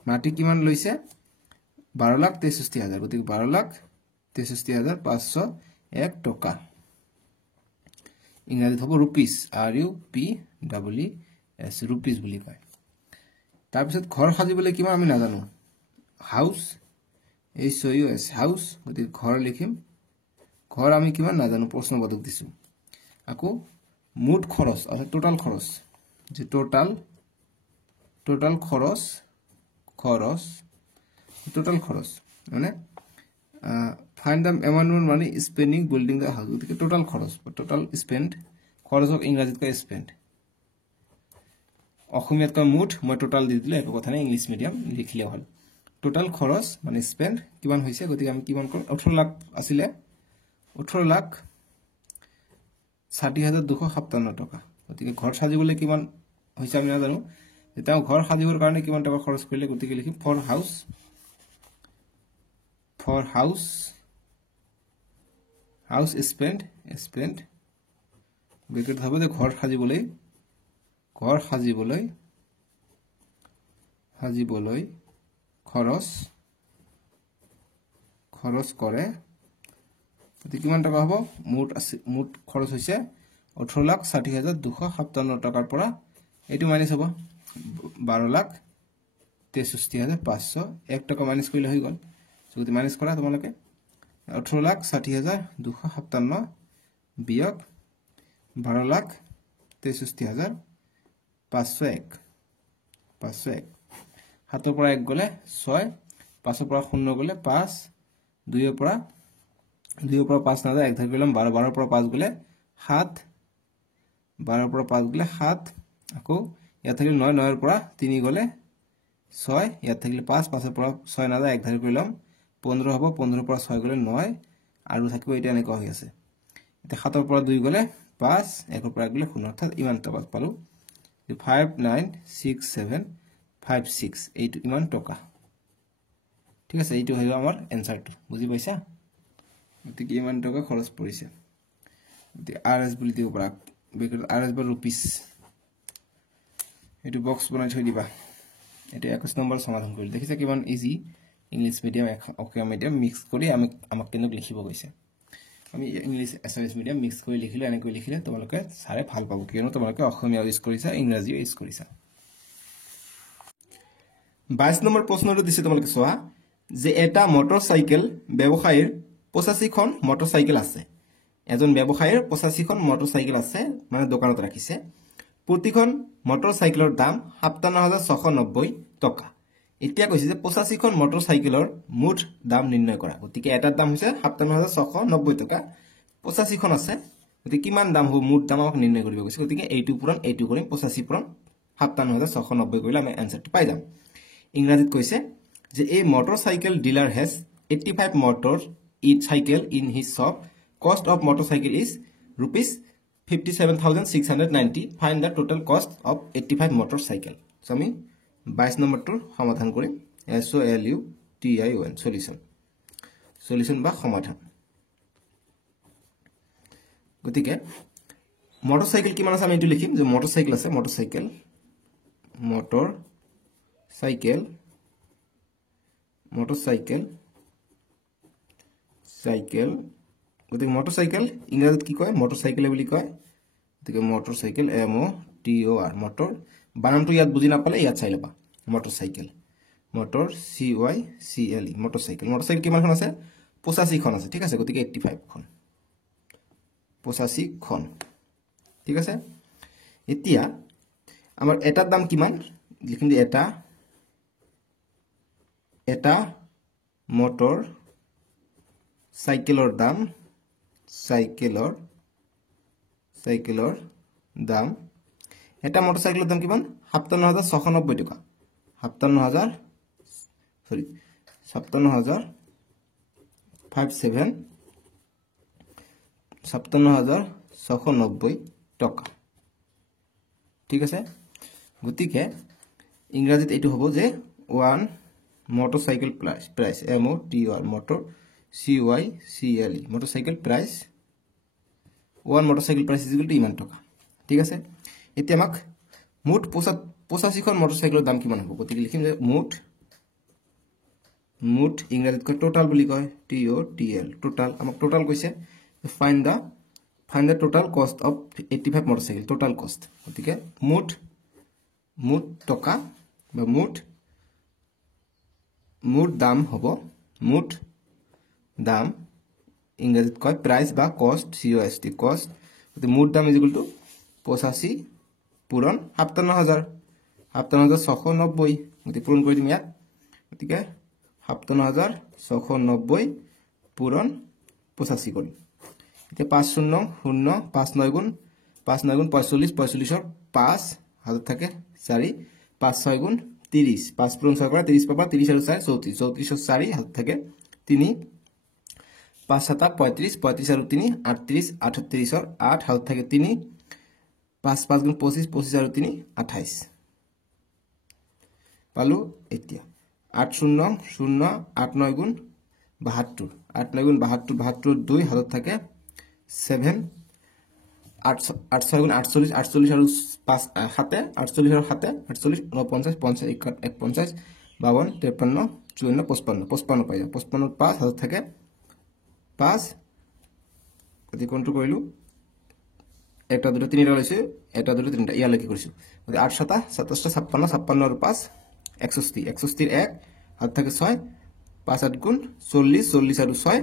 মাটি কিমান লৈছে 12,63,000 গতিকে 12,63,501 টকা ইংৰাজীত হ'ব ৰুপিস RUPEES ৰুপিস বুলি কয় তাৰ পিছত ঘৰ সাজিবলৈ কিমান আমি নাজানো হাউস HOUS হাউস গতিকে ঘৰ লিখিম ঘৰ আমি কিমান নাজানো প্ৰশ্নবোধক দিছো আকৌ মুঠ খৰচ অৰ্থাৎ টোটাল খৰচ যে টোটাল খৰচ মানে find the amount of money spending building the house গতিকে টোটাল খৰচ টোটাল স্পেন্ড খৰচক ইংৰাজীত কয় স্পেন্ড অসমীয়াত কয় মুঠ মই টোটাল দি দিলে একো কথা নাই ইংলিশ মিডিয়াম লিখিলে হ'ল টোটাল খৰচ মানে স্পেন্ড কিমান হৈছে গতিকে আমি কিমান কৰিম 18 লাখ আছিল 18,60,257 টকা গতিকে ঘৰ সাজিবলৈ কিমান হৈছে আমি নাজানো এটা ঘৰ সাজিবৰ কাৰণে কিমান টকা খৰচ কৰিলে গতিকে লিখিম ফৰ হাউস spent বিকৃত হবে যে ঘৰ সাজিবলৈ খৰচ কৰে গতিকে কিমান টকা হ'ব মুঠ খৰচ হৈছে 18,60,257 টকাৰ পৰা এটো মাইনাস হ'ব 12,63,501 টকা মাইনাস কৰিলে হৈ গল যদি মাইনাস কৰা তোমালোকে 18,60,257 বিয়োগ 12,63,501 হাতৰ পৰা 1 গলে 6 5 পৰা 0 গলে 5 2 পৰা 5 নাযায় এক ধাৰ কৰিলাম 12 12 পৰা 5 গলে 7 12 পৰা 5 গলে 7 আকৌ ইয়াত থাকিল 9 9 পৰা 3 গলে 6 ইয়াত থাকিল 5 5 পৰা 6 নাযায় এক ধাৰ কৰিলাম 15 হ'ব 15 পৰা 6 গলে 9 আৰু থাকিব এটা এনেকুৱা হৈ আছে এটা 7 পৰা 2 গলে 5 1 পৰা গলে 0 অৰ্থাৎ ইমান টকা পালো 59756 এইটো ইমান টকা ঠিক আছে এইটো হইল আমাৰ এনসাৰটো বুজি পাইছা গতিকে ইমান টকা খৰচ পৰিছে গতিকে আৰএস বুলি দিব পাৰা বিকজ আৰএস বা ৰুপিস এইটো বক্স বনাই থৈ দিবা এটা 21 নম্বৰ সমাধান কৰি দেখিছা কিমান ইজি ইংলিশ মিডিয়াম অসমীয়া মিডিয়াম মিক্স কৰি আমাক কেনে লিখিব গৈছে আমি ইংলিশ এছএমএছ মিডিয়াম মিক্স কৰি লিখিলে এনেকৈ লিখিলে তোমালোকে সাৰে ভাল পাব কিয়নো তোমালোকে অসমীয়া ইউজ কৰিছা ইংৰাজী ইউজ কৰিছা 22 নম্বৰ প্ৰশ্নটো দিছে তোমালোকে চোৱা যে এটা মটৰসাইকেল ব্যৱসায়ীৰ 85 খন মটৰসাইকেল আছে এজন ব্যৱসায়ীৰ 85 খন মটৰসাইকেল আছে মানে দোকানত ৰাখিছে প্ৰতিখন মটৰসাইকেলৰ দাম 57690 টকা এতিয়া কৈছে যে 85 খন মটৰসাইকেলৰ মুঠ দাম নিৰ্ণয় কৰা গতিকে এটাৰ দাম হৈছে 57690 টকা 85 খন আছে গতিকে কিমান দাম হ'ব মুঠ দাম আমাক নিৰ্ণয় কৰিব কৈছে গতিকে এইটো পূৰণ এইটো কৰিম 85 পূৰণ 57690 কৰিলে আমি আনসাৰটো পাই যাম ইংৰাজীত কৈছে যে a motorcycle dealer has 85 motor each cycle in his shop cost of motorcycle is rupees 57690 find the total cost of 85 motorcycle so আমি 22 নম্বৰটোৰ সমাধান কৰিম SOLUTION সলিউশন বা সমাধান গতিকে মোটরসাইকেল কিমান আছে আমি এটো লিখিম যে মোটরসাইকেল আছে মোটরসাইকেল গতিকে মোটরসাইকেল ইংৰাজীত কি কয় মোটরসাইকেল বুলি কয় গতিকে মোটরসাইকেল MOTOR মোটর বানানটো ইয়াত বুজি নাপালে ইয়াত চাই লবা মোটরসাইকেল মোটর CYCLE মোটরসাইকেল কিমানখন আছে 85 খন আছে ঠিক আছে গতিকে 85 খন 85 খন ঠিক আছে এতিয়া আমাৰ এটাৰ দাম কিমান লিখিম যে এটা মোটৰ সাইকেলৰ দাম এটা মোটৰসাইকেলৰ দাম কিমান 57690 টকা 57690 টকা ঠিক আছে গতিকে ইংৰাজীত এইটো হ'ব যে 1 motorcycle price MOTOR motor CYCLE motorcycle price 1 motorcycle price is equal to ইমান টকা ঠিক আছে এতিয়া আমাক মুঠ 85 খন মোটৰসাইকেলৰ দাম কিমান হ'ব গতিকে লিখিম যে মুঠ ইংৰাজীত কয় টোটাল বুলি কয় TOTL টোটাল আমাক টোটাল কৈছে find the total cost of 85 motorcycle total cost গতিকে মুঠ টকা বা মুঠ দাম হ'ব মুঠ দাম ইংৰাজীত কয় প্রাইস বা কস্ট COST কস্ট গতিকে মুঠ দাম ইজ ইকুয়াল টু 85 পূৰণ 57690 গতিকে পূৰণ কৰি দিম ইয়াত গতিকে 57690 পূৰণ 85 কৰিম এতিয়া 5 0 0 5 9 গুণ 45 45 5 হাতত থাকে 4 5 6 গুণ 30 5 পূৰণ 6 কৰা 30 পাবা 30 আৰু 4 34 34 4 হাতত থাকে 3 5 7 35 35 আৰু 3 38 38 8 হাতত থাকে 3 5 5 গুণ 25 25 আৰু 3 28 পালো এতিয়া 8 0 0 8 9 গুণ 72 8 9 গুণ 72 72 2 হাতত থাকে 7 8 6 গুণ 48 48 আৰু 5 7 48 আৰু 7 48 49 50 51 52 53 54 55 পাই 55 5 হাতত থাকে 5 গতি কোনটো কৰিলো এটা দুটা তিনিটা লৈছে এটা দুটা তিনিটা ইয়ালৈকে কৰিছো গতি 8 7 27 56 56 আৰু 5 61 61 1 হাত থাকে 6 5 8 গুণ 40 40 আৰু 6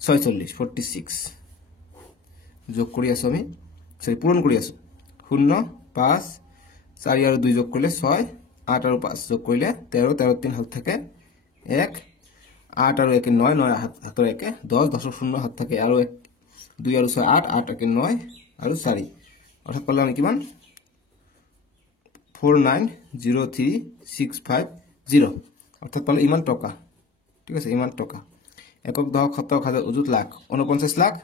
46 46 যোগ কৰি আছো আমি সৰি পূৰণ কৰি আছো 0 5 4 আৰু 2 যোগ কৰিলে 6 8 আৰু 5 যোগ কৰিলে 13 13 3 হাত থাকে 1 8 আৰু 1 9 9 হাতৰ 1 10 10 0 হাত থাকে আৰু 2 আৰু 6 8 8 1 9 আৰু 4 অৰ্থাৎ পালে আমি কিমান 4903650 অর্থাৎ পালে ইমান টকা ঠিক আছে ইমান টকা একক দহক শতক হাজাৰ উজুত লাখ 49 লাখ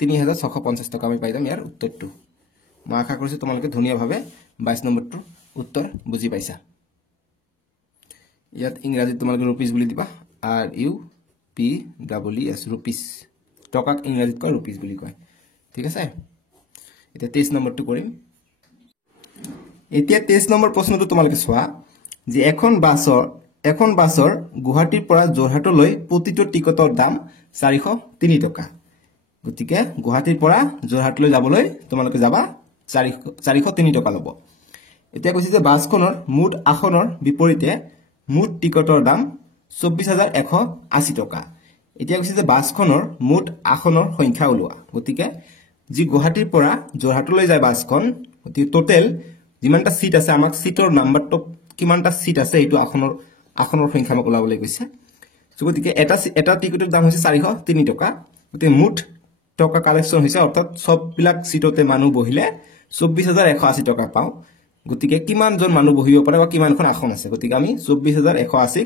3650 টকা আমি পাই যাম ইয়াৰ উত্তৰটো মই আশা কৰিছো তোমালোকে ধুনীয়াভাৱে 22 নম্বৰটো উত্তৰ বুজি পাইছা ইয়াত ইংৰাজীত তোমালোকে ৰুপিস বুলি দিবা আৰ ইউ পি ডাবল এস ৰুপিস টকাক ইংৰাজীত কয় ৰুপিস বুলি কয় ঠিক আছে এটা 23 নম্বৰটো কৰিম এতিয়া 23 নম্বৰ প্ৰশ্নটো তোমালোকে চোৱা যে এখন বাছৰ গুৱাহাটীৰ পৰা যোৰহাটলৈ প্ৰতিটো টিকটৰ দাম 403 টকা গতিকে গুৱাহাটীৰ পৰা যোৰহাটলৈ যাবলৈ তোমালোকে যাবা 403 টকা ল'ব এতিয়া কৈছে যে বাছখনৰ মুঠ আসনৰ বিপৰীতে মুঠ টিকটৰ দাম 24180 টকা এতিয়া কৈছে যে বাছখনৰ মুঠ আসনৰ সংখ্যা ওলোৱা গতিকে যি গুৱাহাটীৰ পৰা যোৰহাটলৈ যায় বাছখন গতিকে টোটেল যিমানটা সিট আছে আমাক সিটৰ নাম্বাৰটো কিমানটা সিট আছে এইটো আসনৰ সংখ্যা আমাক ওলাবলৈ কৈছে গতিকে এটা টিকটৰ দাম হৈছে 403 টকা গতিকে মুঠ টকা কালেকশন হৈছে অৰ্থাৎ সববিলাক সিটতে মানুহ বহিলে 24180 টকা পাও গতিকে কিমানজন মানুহ বহিব পাৰে বা কিমানখন আসন আছে গতিকে আমি 24180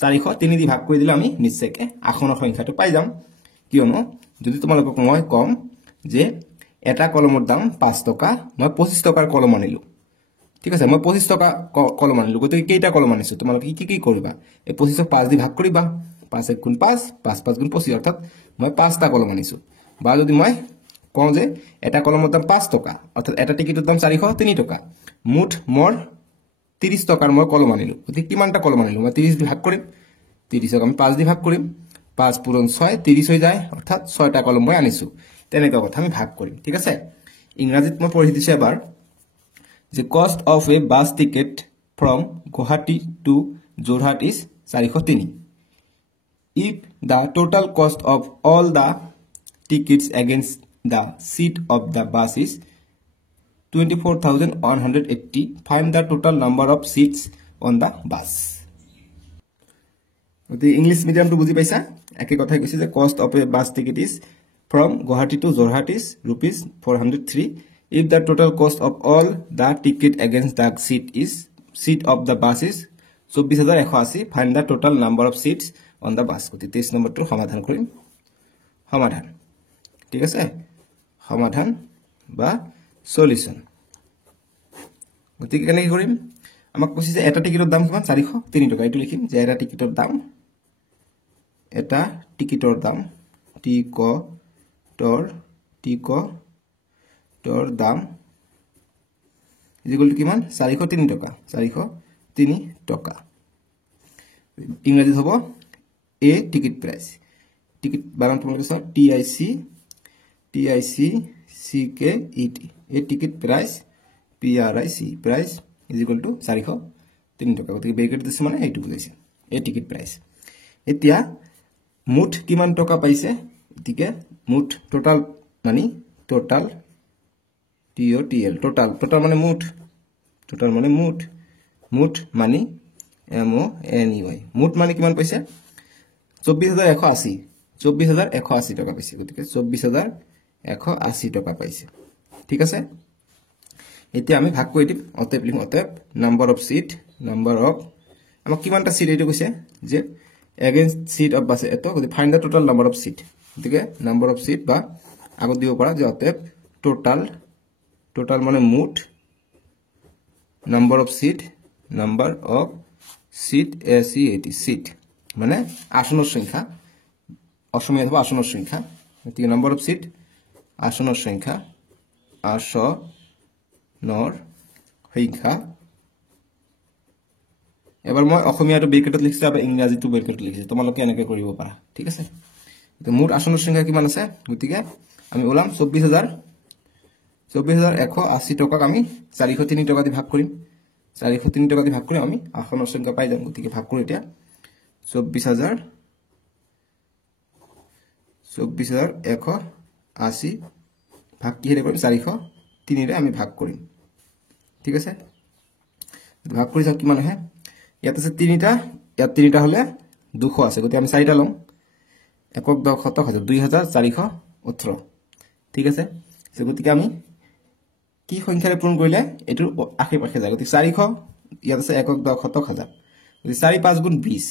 403 দি ভাগ কৰি দিলে আমি নিশ্চয়কৈ আসনৰ সংখ্যাটো পাই যাম কিয়নো যদি তোমালোকক মই কম যে এটা কলমৰ দাম 5 টকা মই 25 টকাৰ কলম আনিলো ঠিক আছে মই 25 টকা কলম আনিলো গতিকে কেইটা কলম আনিছো তোমালোকে কি কৰিবা এই 25 ক 5 দি ভাগ কৰিবা 5 1 গুণ 5 5 5 গুণ 25 অৰ্থাৎ মই 5টা কলম আনিছো বা যদি মই কওঁ যে এটা কলমৰ দাম 5 টকা অৰ্থাৎ এটা টিকেটৰ দাম 403 টকা মুঠ মোৰ 30 টকাৰ মই কলম আনিলো গতিকে কিমানটা কলম আনিলো মই 30 দি ভাগ কৰিম 30ক আমি 5 দি ভাগ কৰিম 5 পূৰণ 6 30 হৈ যায় অৰ্থাৎ 6টা কলম মই আনিছো তেনেকুৱা কথা আমি ভাগ কৰিম ঠিক আছে ইংৰাজীত মই পঢ়ি দিছো এবাৰ The cost of a bus ticket from Guwahati to Jorhat is 403. If the total cost of all the tickets against the seat of the bus is 24,180, find the total number of seats on the bus. The English medium to buji paisa. Eke kotha koise je cost of a bus ticket is from Guwahati to Jorhat is rupees 403. If the total cost of all the ticket against the seat of the bus is 24180, find the total number of seats on the bus. গতি 23 নম্বৰটো সমাধান কৰিম সমাধান ঠিক আছে সমাধান বা solution গতি কেনেকৈ কৰিম আমাক কৈছে যে এটা টিকেটৰ দাম কিমান 403 টকা এইটো লিখিম যে এটা টিকেটৰ দাম টিকটৰ দাম ইকুয়াল টু কিমান 403 টকা 403 টকা ইংৰাজীত হ'ব এ টিকেট প্রাইস টিকেট বানান তোমালোকে সব TIC A ticket price PRIC price equal to 403 টকা গতিকে ব্ৰেকেট দিছে মানে এইটো বুজাইছে এ টিকেট প্রাইস এতিয়া মুঠ কিমান টকা পাইছে গতিকে মুঠ টোটাল মানে টোটাল TOTL total মানে মুঠ মানে MONEY মুঠ মানে কিমান পাইছে 24180 টকা পাইছে গতিকে 24180 টকা পাইছে ঠিক আছে এতিয়া আমি ভাগ কৰি দিম অতএব লিখম অতএব নাম্বার অফ সিট আমাক কিমানটা সিট এইটো কৈছে যে এগেইনস্ট সিট অফ বাস এটো গতি find the total number of seat গতিকে নাম্বার অফ সিট বা আগত দিব পাৰা যে অতএব টোটাল মানে মুঠ number of seat SEAT seat মানে আসনৰ সংখ্যা অসমীয়াত হ'ব আসনৰ সংখ্যা গতিকে নাম্বাৰ অফ সিট আসনৰ সংখ্যা এবাৰ মই অসমীয়াটো ব্ৰেকেটত লিখিছো আৰু ইংৰাজীটো ব্ৰেকেটত লিখিছো তোমালোকে এনেকৈ কৰিব পাৰা ঠিক আছে মুঠ আসনৰ সংখ্যা কিমান আছে গতিকে আমি ওলাম 24180 টকাক আমি 403 টকা দি ভাগ কৰিম 403 টকা দি ভাগ কৰি আমি আসনৰ সংখ্যা পাই যাম গতিকে ভাগ কৰি এতিয়া 24180 ভাগ কিহেৰে কৰিম 403 ৰে আমি ভাগ কৰিম ঠিক আছে ভাগ কৰি যাওক কিমান হয় ইয়াত আছে 3টা ইয়াত 3টা হলে 200 আছে গতি আমি 4টা লম একক দশ শতক হাজাৰ 2418 ঠিক আছে গতিকে আমি কি সংখ্যাৰে পূৰণ কৰিলে এটো আশে পাশে যায় গতি 400 ইয়াত আছে একক দশ শতক হাজাৰ গতি 4 5 গুণ 20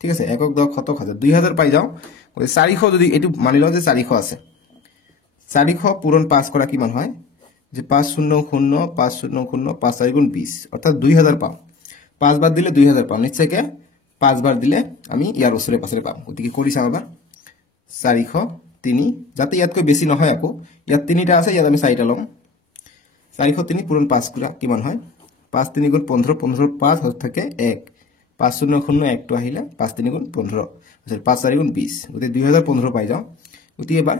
ঠিক আছে একক দশ শতক হাজাৰ 2000 পাই যাও গতি 400 যদি এটো মানি লও যে 400 আছে 400 পূৰণ 5 কৰা কিমান হয় যে 500 500 5 4 গুণ 20 অর্থাৎ 2000 পাম 5 বার দিলে 2000 পাম নিশ্চয়কে 5 বার দিলে আমি ইয়াৰ ওচৰে পাছৰে পাম গতিকে কৰি চাম এবাৰ 403 যাতে ইয়াতকৈ বেছি নহয় আকো ইয়াত 3টা আছে ইয়াত আমি 4টা লম 403 পূৰণ 5 কৰা কিমান হয় 5 3 গুণ 15 15 5 হাত থাকে 1 500 1 টো আহিলে 5 3 গুণ 15 5 4 গুণ 20 গতি 2015 পাই যাও গতি এবাৰ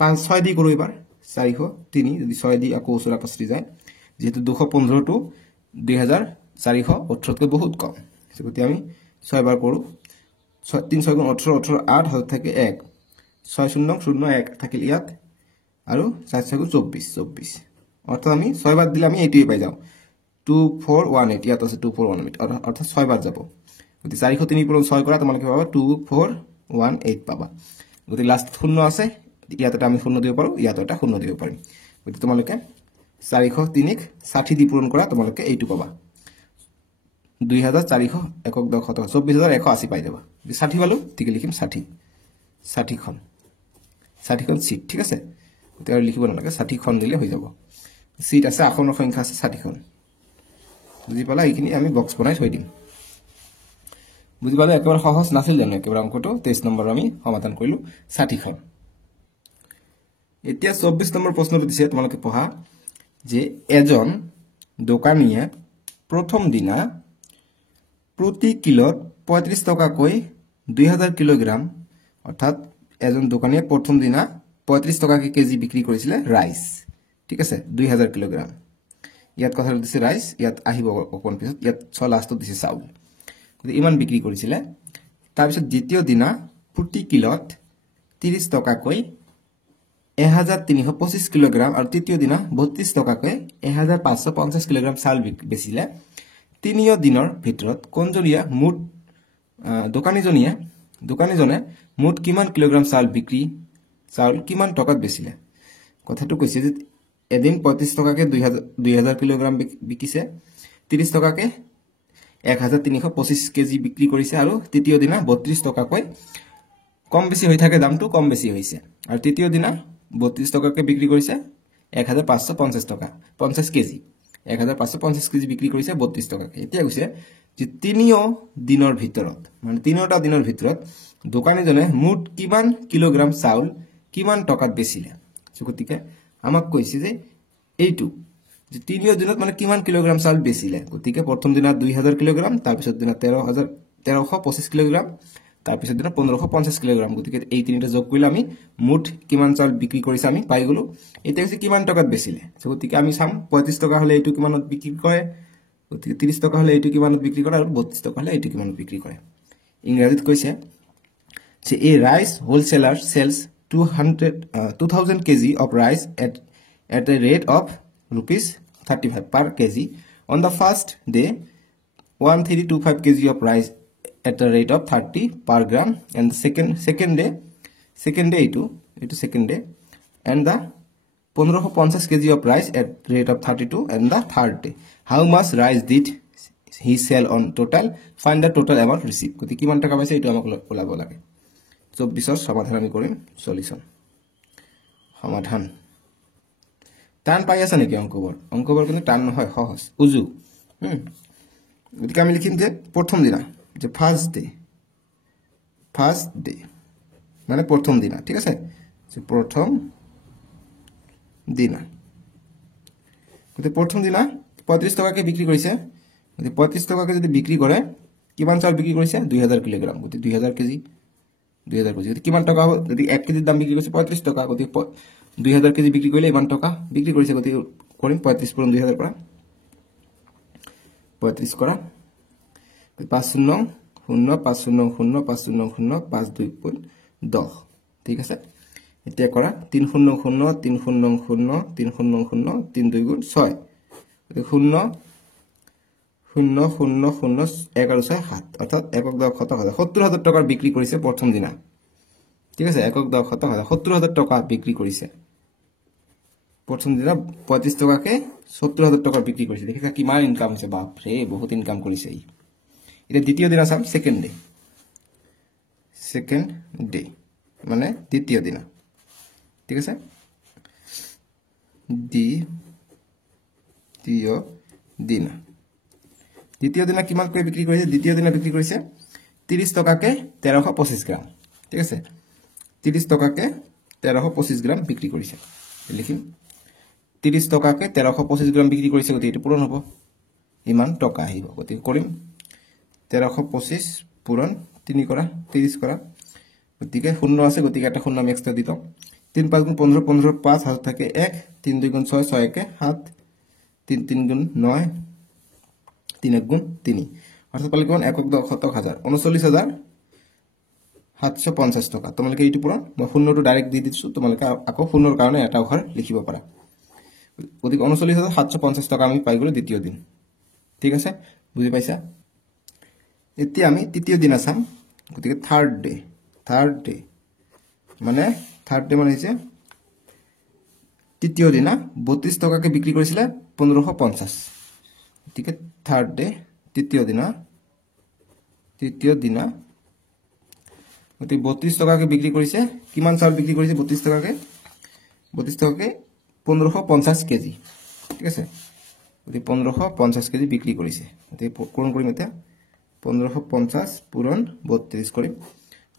5 6 দি কৰো এবাৰ 403 যদি 6 দি আকো ওচৰা পাছৰি যায় যেহেতু 215 টু 2418 কৈ বহুত কম গতি আমি 6 বাৰ কৰো 3 6 গুণ 18 18 8 হাত থাকে 1 6 0 0 1 থাকিল ইয়াত আৰু 4 6 গুণ 24 24 অর্থাৎ আমি 6 বার দিলে আমি এইটোই পাই যাও 2418 ইয়াত আছে 2418 অর্থাৎ 6 বার যাব গতি 403 পূৰণ 6 কৰা তোমালোকে পাবা 2418 পাবা গতি লাস্ট শূন্য আছে ইয়াত এটা আমি শূন্য দিব পাৰো ইয়াত এটা শূন্য দিব পাৰিম গতি তোমালোকে 403 ক 60 দি পূৰণ কৰা তোমালোকে এইটো পাবা 2400 একক দশ শতক 24180 পাই যাবা 60 পালো ঠিক লিখিম 60 60 খন সিট ঠিক আছে এতিয়া লিখিব নালাগে 60 খন দিলে হৈ যাব সিট আছে আসনৰ সংখ্যা আছে 60 খন বুজি পালা এইখিনি আমি বক্স বনাই থৈ দিম বুজি পালে একেবাৰে সহজ নাছিল জানো একেবাৰে অংকটো 23 নম্বৰ আমি সমাধান কৰিলো 60 খন এতিয়া 24 নম্বৰ প্ৰশ্নটো দিছে তোমালোকে পঢ়া যে এজন দোকানীয়ে প্ৰথম দিনা প্ৰতি কিলোত 35 টকাকৈ 2000 কিলোগ্ৰাম অৰ্থাৎ এজন দোকানীয়ে প্ৰথম দিনা 35 টকাকৈ কেজি বিক্ৰী কৰিছিল ৰাইস ঠিক আছে 2000 কিলোগ্ৰাম ইয়াত কথা দিছে ৰাইস ইয়াত আহিব অকন পিছত ইয়াত 6 লাষ্টত দিছে চাউল গতি ইমান বিক্ৰী কৰিছিল তাৰ পিছত দ্বিতীয় দিনা প্ৰতি কিলোত 30 টকাকৈ 1325 কিলোগ্ৰাম আৰু তৃতীয় দিনা 32 টকাকৈ 1550 কিলোগ্ৰাম চাউল বেচিলে তিনিয় দিনৰ ভিতৰত কোনজনীয়া মুঠ দোকানীজনে মুঠ কিমান কিলোগ্ৰাম চাউল কিমান টকাত বেচিলে কথাটো কৈছে যে এদিন 35 টকাকৈ 2000 কিলোগ্ৰাম বিকিছে 30 টকাকৈ 1325 কেজি বিক্ৰী কৰিছে আৰু তৃতীয় দিনা 32 টকাকৈ কম বেছি হৈ থাকে দামটো কম বেছি হৈছে আৰু তৃতীয় দিনা 32 টকাকৈ বিক্ৰী কৰিছে 1550 টকা 50 কেজি 1550 কেজি বিক্ৰী কৰিছে 32 টকাকৈ এতিয়া কৈছে যে তিনিও দিনৰ ভিতৰত মানে তিনিটা দিনৰ ভিতৰত দোকানীজনে মুঠ কিমান কিলোগ্ৰাম চাউল কিমান টকাত বেচিলে গতিকে আমাক কৈছে যে এইটো যে তিনিও দিনত মানে কিমান কিলোগ্ৰাম চাউল বেচিলে গতিকে প্ৰথম দিনা 2000 কিলোগ্ৰাম তাৰ পিছত দিনা 1325 কিলোগ্ৰাম তাৰ পিছত দিনা 1550 কিলোগ্ৰাম গতিকে এই তিনিটা যোগ কৰিলে আমি মুঠ কিমান চাউল বিক্ৰী কৰিছে আমি পাই গলো এতিয়া হৈছে কিমান টকাত বেচিলে গতিকে আমি চাম 35 টকা হলে এইটো কিমানত বিক্ৰী কৰে গতিকে 30 টকা হলে এইটো কিমানত বিক্ৰী কৰে আৰু 32 টকা হলে এইটো কিমানত বিক্ৰী কৰে ইংৰাজীত কৈছে যে a rice wholesaler sells 2000 kg of rice at a rate of rupees 35 per kg on the first day 1325 kg of rice at the rate of 30 per gram and the second day and the 1550 kg of rice at rate of 32 and the third day how much rice did he sell on total find the total amount received গতি কিমান টাকা পাইছে এটো আমাক ওলাব লাগে 24 ৰ সমাধান আমি কৰিম সলিউশন সমাধান টান পাই আছে নেকি অংকবোৰ কিন্তু টান নহয় সহজ উজু গতিকে আমি লিখিম যে প্ৰথম দিনা যে ফার্স্ট ডে মানে প্রথম দিনা ঠিক আছে যে প্রথম দিনা গতি প্রথম দিনা 35 টাকাকে বিক্রি কৰিছে গতি 35 টাকাকে যদি বিক্ৰি কৰে কিমান চাউল বিক্ৰি কৰিছে 2000 কিলোগ্ৰাম গতি 2000 কেজি 2000 কেজি গতি কিমান টাকা যদি 1 কেজিৰ দাম বিক্ৰি কৰিছে 35 টাকা গতি 2000 কেজি বিক্ৰি কৰিলে ইমান টাকা বিক্ৰি কৰিছে গতি কৰিম 35 পূৰণ 2000 পৰা 35 কৰা 50 0 520 10 ঠিক আছে এতিয়া কৰা 300 300 300 3 2 গুণ 6 0 0,001 আৰু 6 7 অৰ্থাৎ একক দৰ শতক হাজাৰ 70,000 টকাৰ বিক্ৰী কৰিছে প্ৰথম দিনা ঠিক আছে একক দৰ শতক হাজাৰ 70,000 টকা বিক্ৰী কৰিছে প্ৰথম দিনা 35 টকাকে 70,000 টকা বিক্ৰী কৰিছে দেখিছা কিমান ইনকাম হৈছে বাপৰে বহুত ইনকাম কৰিছে এটা দ্বিতীয় দিনা চাম সেকেন্ড ডে মানে দ্বিতীয় দিনা ঠিক আছে দ্বিতীয় দিনা কিমান কৈ বিক্ৰী কৰিছে দ্বিতীয় দিনা বিক্ৰী কৰিছে 30 টকাকে 1325 গ্ৰাম ঠিক আছে 30 টকাকে 1325 গ্ৰাম বিক্ৰী কৰিছে লিখিম 30 টকাকে 1325 গ্ৰাম বিক্ৰী কৰিছে গতি এটো পূৰণ হ'ব ইমান টকা আহিব গতি কৰিম 1325 পূৰণ 3 কৰা 30 কৰা গতিকে শূন্য আছে গতিকে এটা শূন্য আমি এক্সট্ৰা দিতো 3 5 গুণ 15 15 5 হাত থাকে 1 3 2 গুণ 6 6 1 7 3 3 গুণ 9 3 1 গুণ 3 অর্থাৎ পালে কোন একক দর শতক হাজার 39,750 টাকা তোমালোকে এইটো পুরা মই শূন্যটো ডাইরেক্ট দি দিছো তোমালোকে আকৌ শূন্যৰ কাৰণে এটা ঘৰ লিখিব পাৰা গতিকে 39,750 টাকা আমি পাই গলো দ্বিতীয় দিন ঠিক আছে বুজি পাইছা এতিয়া আমি তৃতীয় দিন আছাম গতিকে থার্ড ডে মানে হৈছে তৃতীয় দিনা 32 টাকাকে বিক্ৰী কৰিছিল 1550 ঠিক আছে থাৰ্ড ডে তৃতীয় দিনা গতি 32 টাকাকে বিক্ৰী কৰিছে কিমান চাউল বিক্ৰী কৰিছে 32 টাকাকে 1550 কেজি ঠিক আছে গতি 1550 কেজি বিক্ৰী কৰিছে গতি কোন কৰিম এটা 1550 পূৰণ 32 কৰিম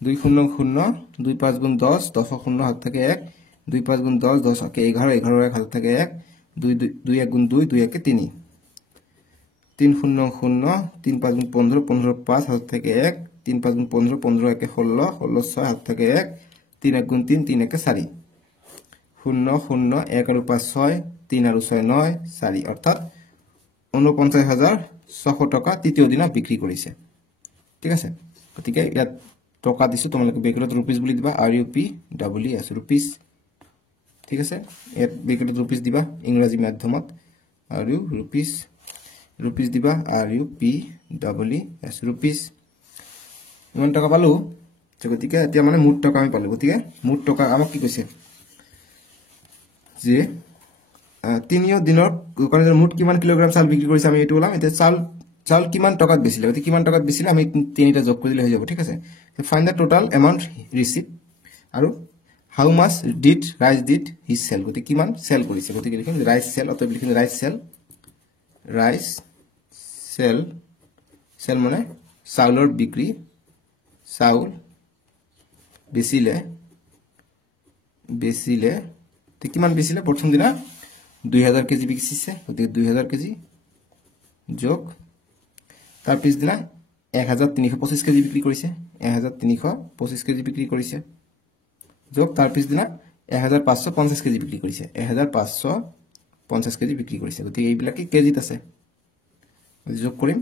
2 0 0 2 5 গুণ 10 10 0 হাত থাকে 1 2 5 গুণ 10 10 কে 11 11 হাত থাকে 1 2 2 1 গুণ 2 2 1 3 3 0 0 3 5 গুণ 15 15 5 হাত থাকে 1 3 5 গুণ 15 15 1 16 16 6 হাত থাকে 1 3 1 গুণ 3 3 1 4 0 0 1 আৰু 5 6 3 আৰু 6 9 4 অৰ্থাৎ 49,600 টকা তৃতীয় দিনা বিক্ৰী কৰিছে ঠিক আছে গতিকে ইয়াত টকা দিছো তোমালোকে বেকলত रुपीस বুলি দিবা RUPEES रुपीस ঠিক আছে ইয়াত বেকলত रुपीस দিবা ইংৰাজী মাধ্যমত আৰু रुपीस দিবা RUPEES रुपीस ইমান টকা পালো গতিকে এতিয়া মানে মুঠ টকা আমি পালো গতিকে মুঠ টকা আমাক কি কৈছে যে তিনিও দিনৰ দোকানৰ মুঠ কিমান কিলোগ্ৰাম চাউল বিক্ৰী কৰিছে আমি এটো ওলাম এতিয়া চাউল কিমান টকাত বেচিলে গতি কিমান টকাত বেচিলে আমি তিনিটা যোগ কৰি দিলে হৈ যাব ঠিক আছে find the total amount receive আৰু how much did rice did he sell গতি কিমান সেল কৰিছে গতি লিখিম ৰাইস সেল অত লিখিম ৰাইস সেল মানে চাউলৰ বিক্ৰী চাউল বেচিলে তে কিমান বেচিলে প্ৰথম দিনা 2000 কেজি বিকিছে গতি 2000 কেজি যোগ তাৰ পিছ দিনা 1325 কেজি বিক্ৰী কৰিছে 1325 কেজি বিক্ৰী কৰিছে যোগ তাৰ পিছ দিনা 1550 কেজি বিক্ৰী কৰিছে 1550 কেজি বিক্ৰী কৰিছে গতি এইবিলাক কি কেজিত আছে যোগ কৰিম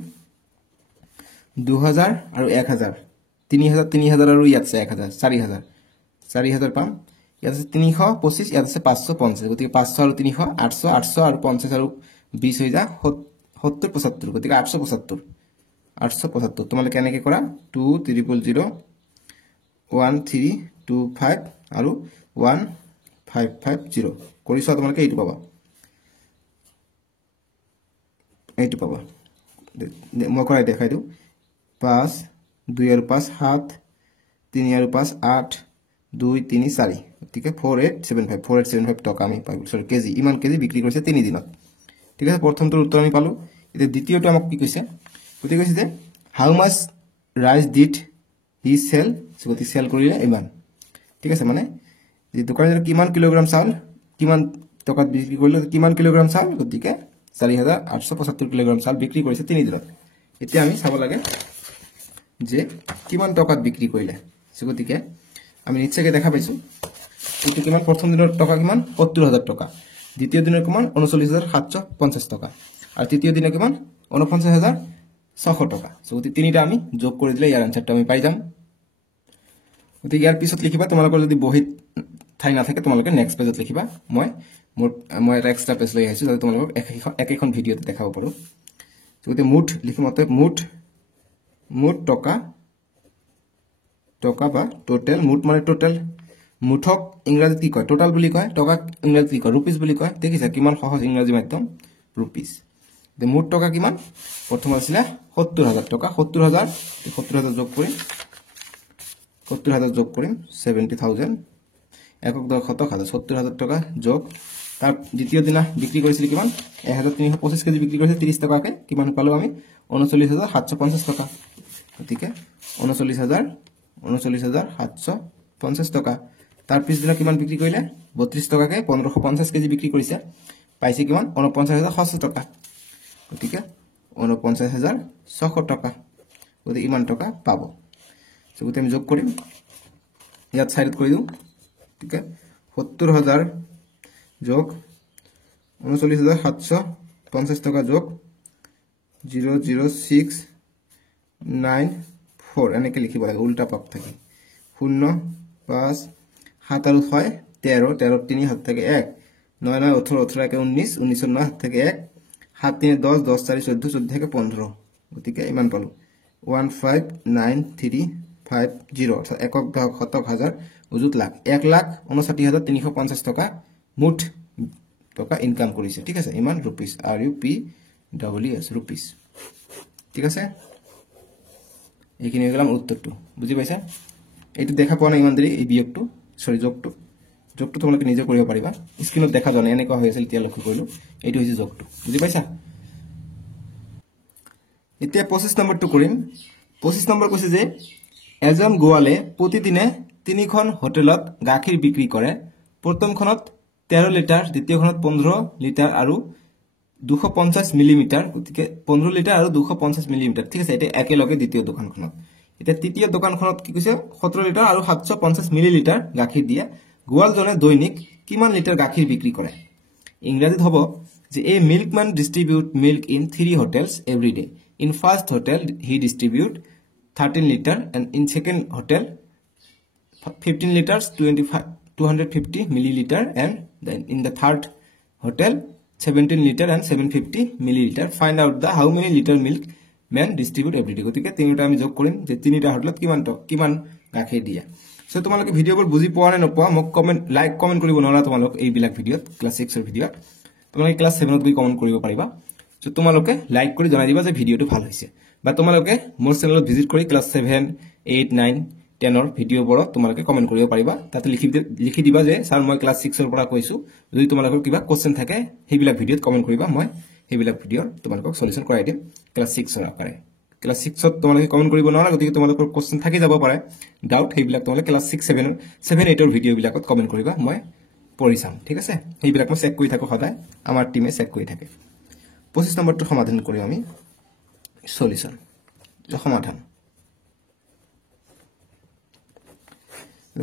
2000 আৰু 1000 3000 আৰু ইয়াত আছে 1000 4000 পাম ইয়াত আছে 325 ইয়াত আছে 550 গতি 500 আৰু 300 800 800 আৰু 50 আৰু 20 হৈ যা 70 75 গতি 875 তোমালোকে এনেকৈ কৰা 2000 1325 আৰু 1550 কৰি চোৱা তোমালোকে এইটো পাবা মই কৰাই দেখাই দিও 5 2 আৰু 5 7 3 আৰু 5 8 2 3 4 ঠিক আছে 4875 টকা আমি পাইছো সৰি কেজি ইমান কেজি বিক্ৰী কৰিছে 3 দিনত ঠিক আছে প্ৰথমটোৰ উত্তৰ আমি পালো এতিয়া দ্বিতীয়টো আমাক কি কৈছে গতি কৈছে যে হাউ মাচ ৰাইস ডিড হি সেল গতি সেল কৰিলে ইমান ঠিক আছে মানে যে দোকানৰ কিমান কিলোগ্ৰাম চাউল কিমান টকাত বিক্ৰী কৰিলে কিমান কিলোগ্ৰাম চাউল গতিকে 4875 কিলোগ্ৰাম চাউল বিক্ৰী কৰিছে 3 দিনত এতিয়া আমি চাব লাগে যে কিমান টকাত বিক্ৰী কৰিলে গতিকে আমি নিশ্চয়কৈ দেখা পাইছো এটো কিমান প্ৰথম দিনৰ টকা কিমান 70000 টকা দ্বিতীয় দিনৰ কিমান 39750 টকা আৰু তৃতীয় দিনৰ কিমান 49600 টকা গতি তিনিটা আমি যোগ কৰি দিলে ইয়াৰ আনসাৰটো আমি পাই যাম গতি ইয়াৰ পিছত লিখিবা তোমালোকৰ যদি বহিত ঠাই না থাকে তোমালোকে নেক্সট পেজত লিখিবা মই এটা এক্সট্ৰা পেজ লৈ আহিছো যাতে তোমালোকক একেখন ভিডিঅতে দেখাব পাৰো গতিকে মুঠ লিখিম অতএব মুঠ টকা বা টোটেল মুঠ মানে টোটেল মুঠক ইংৰাজীত কি কয় টোটাল বুলি কয় টকাক ইংৰাজীত কি কয় ৰুপিজ বুলি কয় দেখিছা কিমান সহজ ইংৰাজী মাধ্যম ৰুপিজ মুঠ টকা কিমান প্ৰথম আছিলে 70000 টকা 70000 যোগ কৰিম 70000 যোগ কৰিম 70000 একক দৰ শতক হাজাৰ 70000 টকা যোগ তাৰ দ্বিতীয় দিনা বিক্ৰী কৰিছিল কিমান 1325 কেজি বিক্ৰী কৰিছিল 30 টকাকে কিমান পালো আমি 39750 টকা গতিকে 39750 টকা তাৰ পিছদিনা কিমান বিক্ৰী কৰিলে 32 টকাকে 1550 কেজি বিক্ৰী কৰিছে পাইছে কিমান 49600 টকা গতিকে 49600 টকা গতিকে ইমান টকা পাব গতিকে আমি যোগ কৰিম ইয়াত সাইড কৰি দিও ঠিক আছে 70000 যোগ 39750 টকা যোগ 00694 এনেকে লিখিব লাগে উল্টা পাপ থাকে 0 5 7 আর 6 13 13 3 হাত থেকে 1 9 9 18 18 কে 19 19 9 হাত থেকে 1 7 3 10 10 4 14 14 থেকে 15 গতিকে ইমান পালো 1593550 অর্থাৎ একক দশক শতক হাজার অযুত লাখ 1,59,350 টাকা মুঠ টাকা ইনকাম কৰিছে ঠিক আছে ইমান ৰুপিস RUPS ৰুপিস ঠিক আছে এইখিনি গেলাম উত্তৰটো বুঝি পাইছা এইটো দেখা পোৱা নাই ইমান দেৰি এই বিয়োগটো সৰি যোগটো তোমালোকে নিজে কৰিব পাৰিবা স্ক্ৰিনত দেখা জানে এনেকুৱা হৈ আছিল এতিয়া লক্ষ্য কৰিলো এইটো হৈছে যোগটো বুজি পাইছা এতিয়া 25 নম্বৰটো কৰিম 25 নম্বৰ কৈছে যে এজন গোৱালে প্ৰতিদিনে 3খন হোটেলত গাখীৰ বিক্ৰী কৰে প্ৰথমখনত 13 লিটাৰ দ্বিতীয়খনত 15 লিটাৰ আৰু 250 মিলিমিটাৰ গতিকে 15 লিটাৰ আৰু 250 মিলিমিটাৰ ঠিক আছে এটা একেলগে দ্বিতীয় দোকানখনত এটা তৃতীয় দোকানখনত কি কৈছে 17 লিটাৰ আৰু 750 মিলিলিটাৰ গাখীৰ দিয়ে গোৱালজনে দৈনিক কিমান লিটাৰ গাখীৰ বিক্ৰী কৰে ইংৰাজীত হ'ব যে a milkman distribute milk in 3 hotels every day in first hotel he distribute 13 liter and in second hotel 15 liters 250 milliliter and then in the third hotel 17 liter and 750 milliliter find out the how many liter milk man distribute every day গতিকে তিনিটা আমি যোগ কৰিম যে তিনিটা হোটেলত কিমান গাখীৰ দিয়ে সো তোমালোকে ভিডিওবোৰ বুজি পোৱা নে নপোৱা মোক কমেন্ট লাইক কমেন্ট কৰিব নোৱাৰা তোমালোক এই বিলাক ভিডিওত ক্লাস 6 এৰ ভিডিওত তোমালোকে ক্লাস 7 ত গৈ কমেন্ট কৰিব পাৰিবা সো তোমালোকে লাইক কৰি জনাই দিবা যে ভিডিওটো ভাল হৈছে বা তোমালোকে মোৰ চেনেলত ভিজিট কৰি ক্লাস 7 8 9 10 ৰ ভিডিওবোৰত তোমালোকে কমেন্ট কৰিব পাৰিবা তাতে লিখি দিবা যে স্যাৰ মই ক্লাস 6 ৰ পৰা কৈছো যদি তোমালোকৰ কিবা কোশ্চেন থাকে হেবিলাক ভিডিওত কমেন্ট কৰিবা মই হেবিলাক ভিডিওৰ তোমালোকক সলিউশন কৰাই দিম ক্লাস 6 ৰ আকাৰে ক্লাস 6 ত তোমালোকে কমেন্ট কৰিব নোৱাৰা গতিকে তোমালোকৰ কোশ্চেন থাকি যাব পাৰে ডাউট হেবিলাক তোমালোকে ক্লাস 6 7 8 ৰ ভিডিও বিলাকত কমেন্ট কৰিবা মই পঢ়ি চাম ঠিক আছে হেবিলাক মই চেক কৰি থাকো সদায় আমাৰ টিমে চেক কৰি থাকে 25 নম্বৰটো সমাধান কৰিম আমি সলিউশন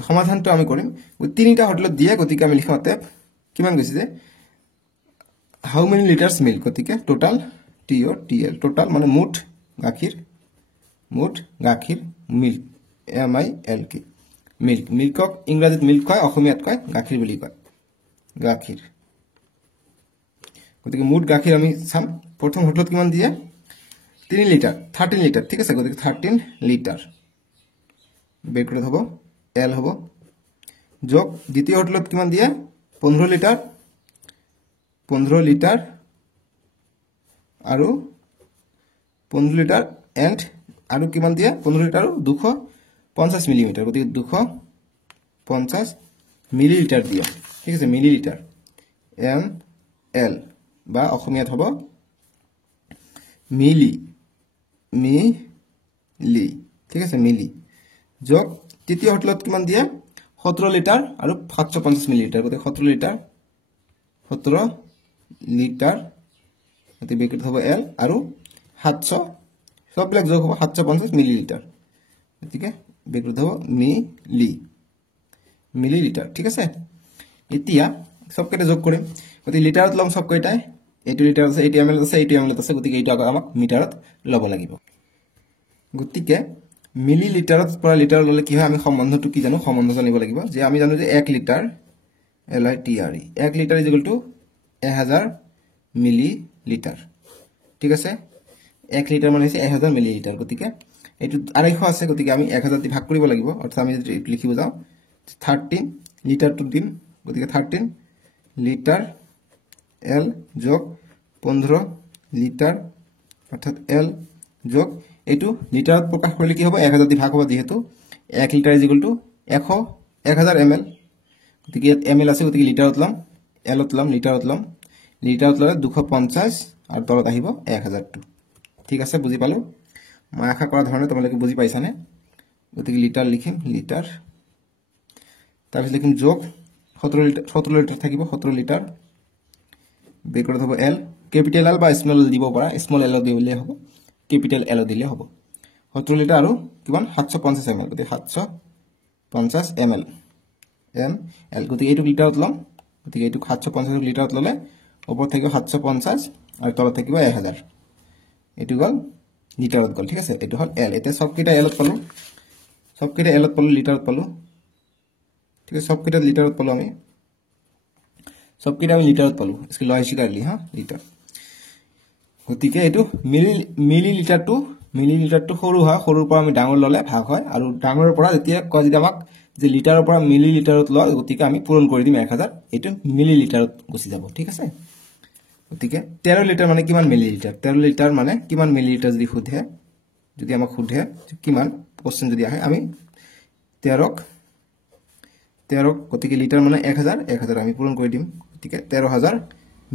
সমাধানটো আমি কৰিম তিনিটা হোটেলত দিয়ে গতিকে আমি লিখাতে কিমান গৈছে যে how many liters milk গতিকে টোটাল TOTL টোটাল মানে মুঠ গাখীৰ মিল্ক MILK মিল্কক ইংৰাজীত মিল্ক কয় অসমীয়াত কয় গাখীৰ বুলি কয় গাখীৰ গতিকে মুঠ গাখীৰ আমি চাম প্ৰথম হোটেলত কিমান দিয়ে 3 লিটাৰ 13 লিটাৰ ঠিক আছে গতিকে 13 লিটাৰ ব্ৰেকেট হ'ব L হ'ব যোগ দ্বিতীয় হোটেলত কিমান দিয়ে 15 লিটাৰ আৰু 15 লিটাৰ এন্ড আৰু কিমান দিয়ে 15 লিটাৰ আৰু 250 মিলিমিটাৰ গতিকে 250 মিলিলিটাৰ দিয়ে ঠিক আছে মিলিলিটাৰ ML বা অসমীয়াত হ'ব মিলি ঠিক আছে মিলি যোগ তৃতীয় হোটেলত কিমান দিয়ে 17 লিটাৰ আৰু 750 মিলিলিটাৰ গতিকে 17 লিটাৰ গতিকে ব্ৰেকেট হ'ব L আৰু 700 সববিলাক যোগ হ'ব 750 মিলিলিটাৰ গতিকে ব্ৰেকেট হ'ব মিলিলিটাৰ ঠিক আছে এতিয়া সবকেইটা যোগ কৰিম গতিকে লিটাৰত লম সবকেইটাই এইটো লিটাৰ আছে এইটো ml আছে এইটো ml আছে গতিকে এইটো আমাক মিটাৰত লব লাগিব গতিকে মিলিলিটাৰত পৰা লিটাৰ ললে কি হয় আমি সম্বন্ধটো কি জানো সম্বন্ধ জানিব লাগিব যে আমি জানো যে 1 লিটাৰ LITRE 1 লিটাৰ = 1000 মিলিলিটাৰ ঠিক আছে 1 লিটাৰ মানে হৈছে 1000 মিলিলিটাৰ গতিকে এইটো 250 আছে গতিকে আমি 1000 দি ভাগ কৰিব লাগিব অৰ্থাৎ আমি যদি লিখিব যাও 13 লিটাৰটো দিম গতিকে 13 লিটাৰ L যোগ 15 লিটাৰ অৰ্থাৎ L যোগ এইটো লিটাৰত প্ৰকাশ কৰিলে কি হ'ব 1000 দি ভাগ হ'ব যেহেতু 1 litre is equal to 1000 ml গতিকে ml আছে গতিকে লিটাৰত লম Lত লম লিটাৰত ললে 250 আৰু তলত আহিব 1000 ঠিক আছে বুজি পালো মই আশা কৰা ধৰণে তোমালোকে বুজি পাইছানে গতিকে লিটাৰ লিখিম লিটাৰ তাৰপিছত লিখিম যোগ 17 লিটাৰ থাকিব 17 লিটাৰ ব্ৰেকেটত হ'ব L ক্যাপিটেল L বা স্মল L দিব পাৰা স্মল L দিলে হ'ব ক্যাপিটেল L দিলে হ'ব 17 লিটাৰ আৰু কিমান 750 ml গতিকে 750 ml ml গতিকে এইটো লিটাৰত লম গতিকে এইটো 750 লিটাৰত ললে ওপৰত থাকিব 750 আৰু তলত থাকিব 1000 এইটো গল লিটাৰত গল ঠিক আছে এইটো হল L এটা সবকিটা L ত পালো সবকিটা L ত পালো লিটাৰত পালো ঠিক আছে সবকিটা লিটাৰত পালো আমি সবকিটা আমি লিটাৰত পালো इसके লজিক্যালি হা লিটাৰ গতিকে এইটো মিলিলিটাৰটো সৰু হয় সৰুৰ পৰা আমি ডাঙৰ ললে ভাগ হয় আৰু ডাঙৰৰ পৰা যেতিয়া কয় যদি আমাক যে লিটাৰৰ পৰা মিলিলিটাৰত লয় গতিকে আমি পূৰণ কৰি দিম 1000 এইটো মিলিলিটাৰত গুছি যাব ঠিক আছে গতিকে 13 লিটাৰ মানে কিমান মিলিলিটাৰ 13 লিটাৰ মানে কিমান মিলিলিটাৰ যদি আমাক সোধে কিমান কোশ্চেন যদি আহে আমি 13 গতিকে লিটাৰ মানে 1000 আমি পূৰণ কৰি দিম গতিকে 13000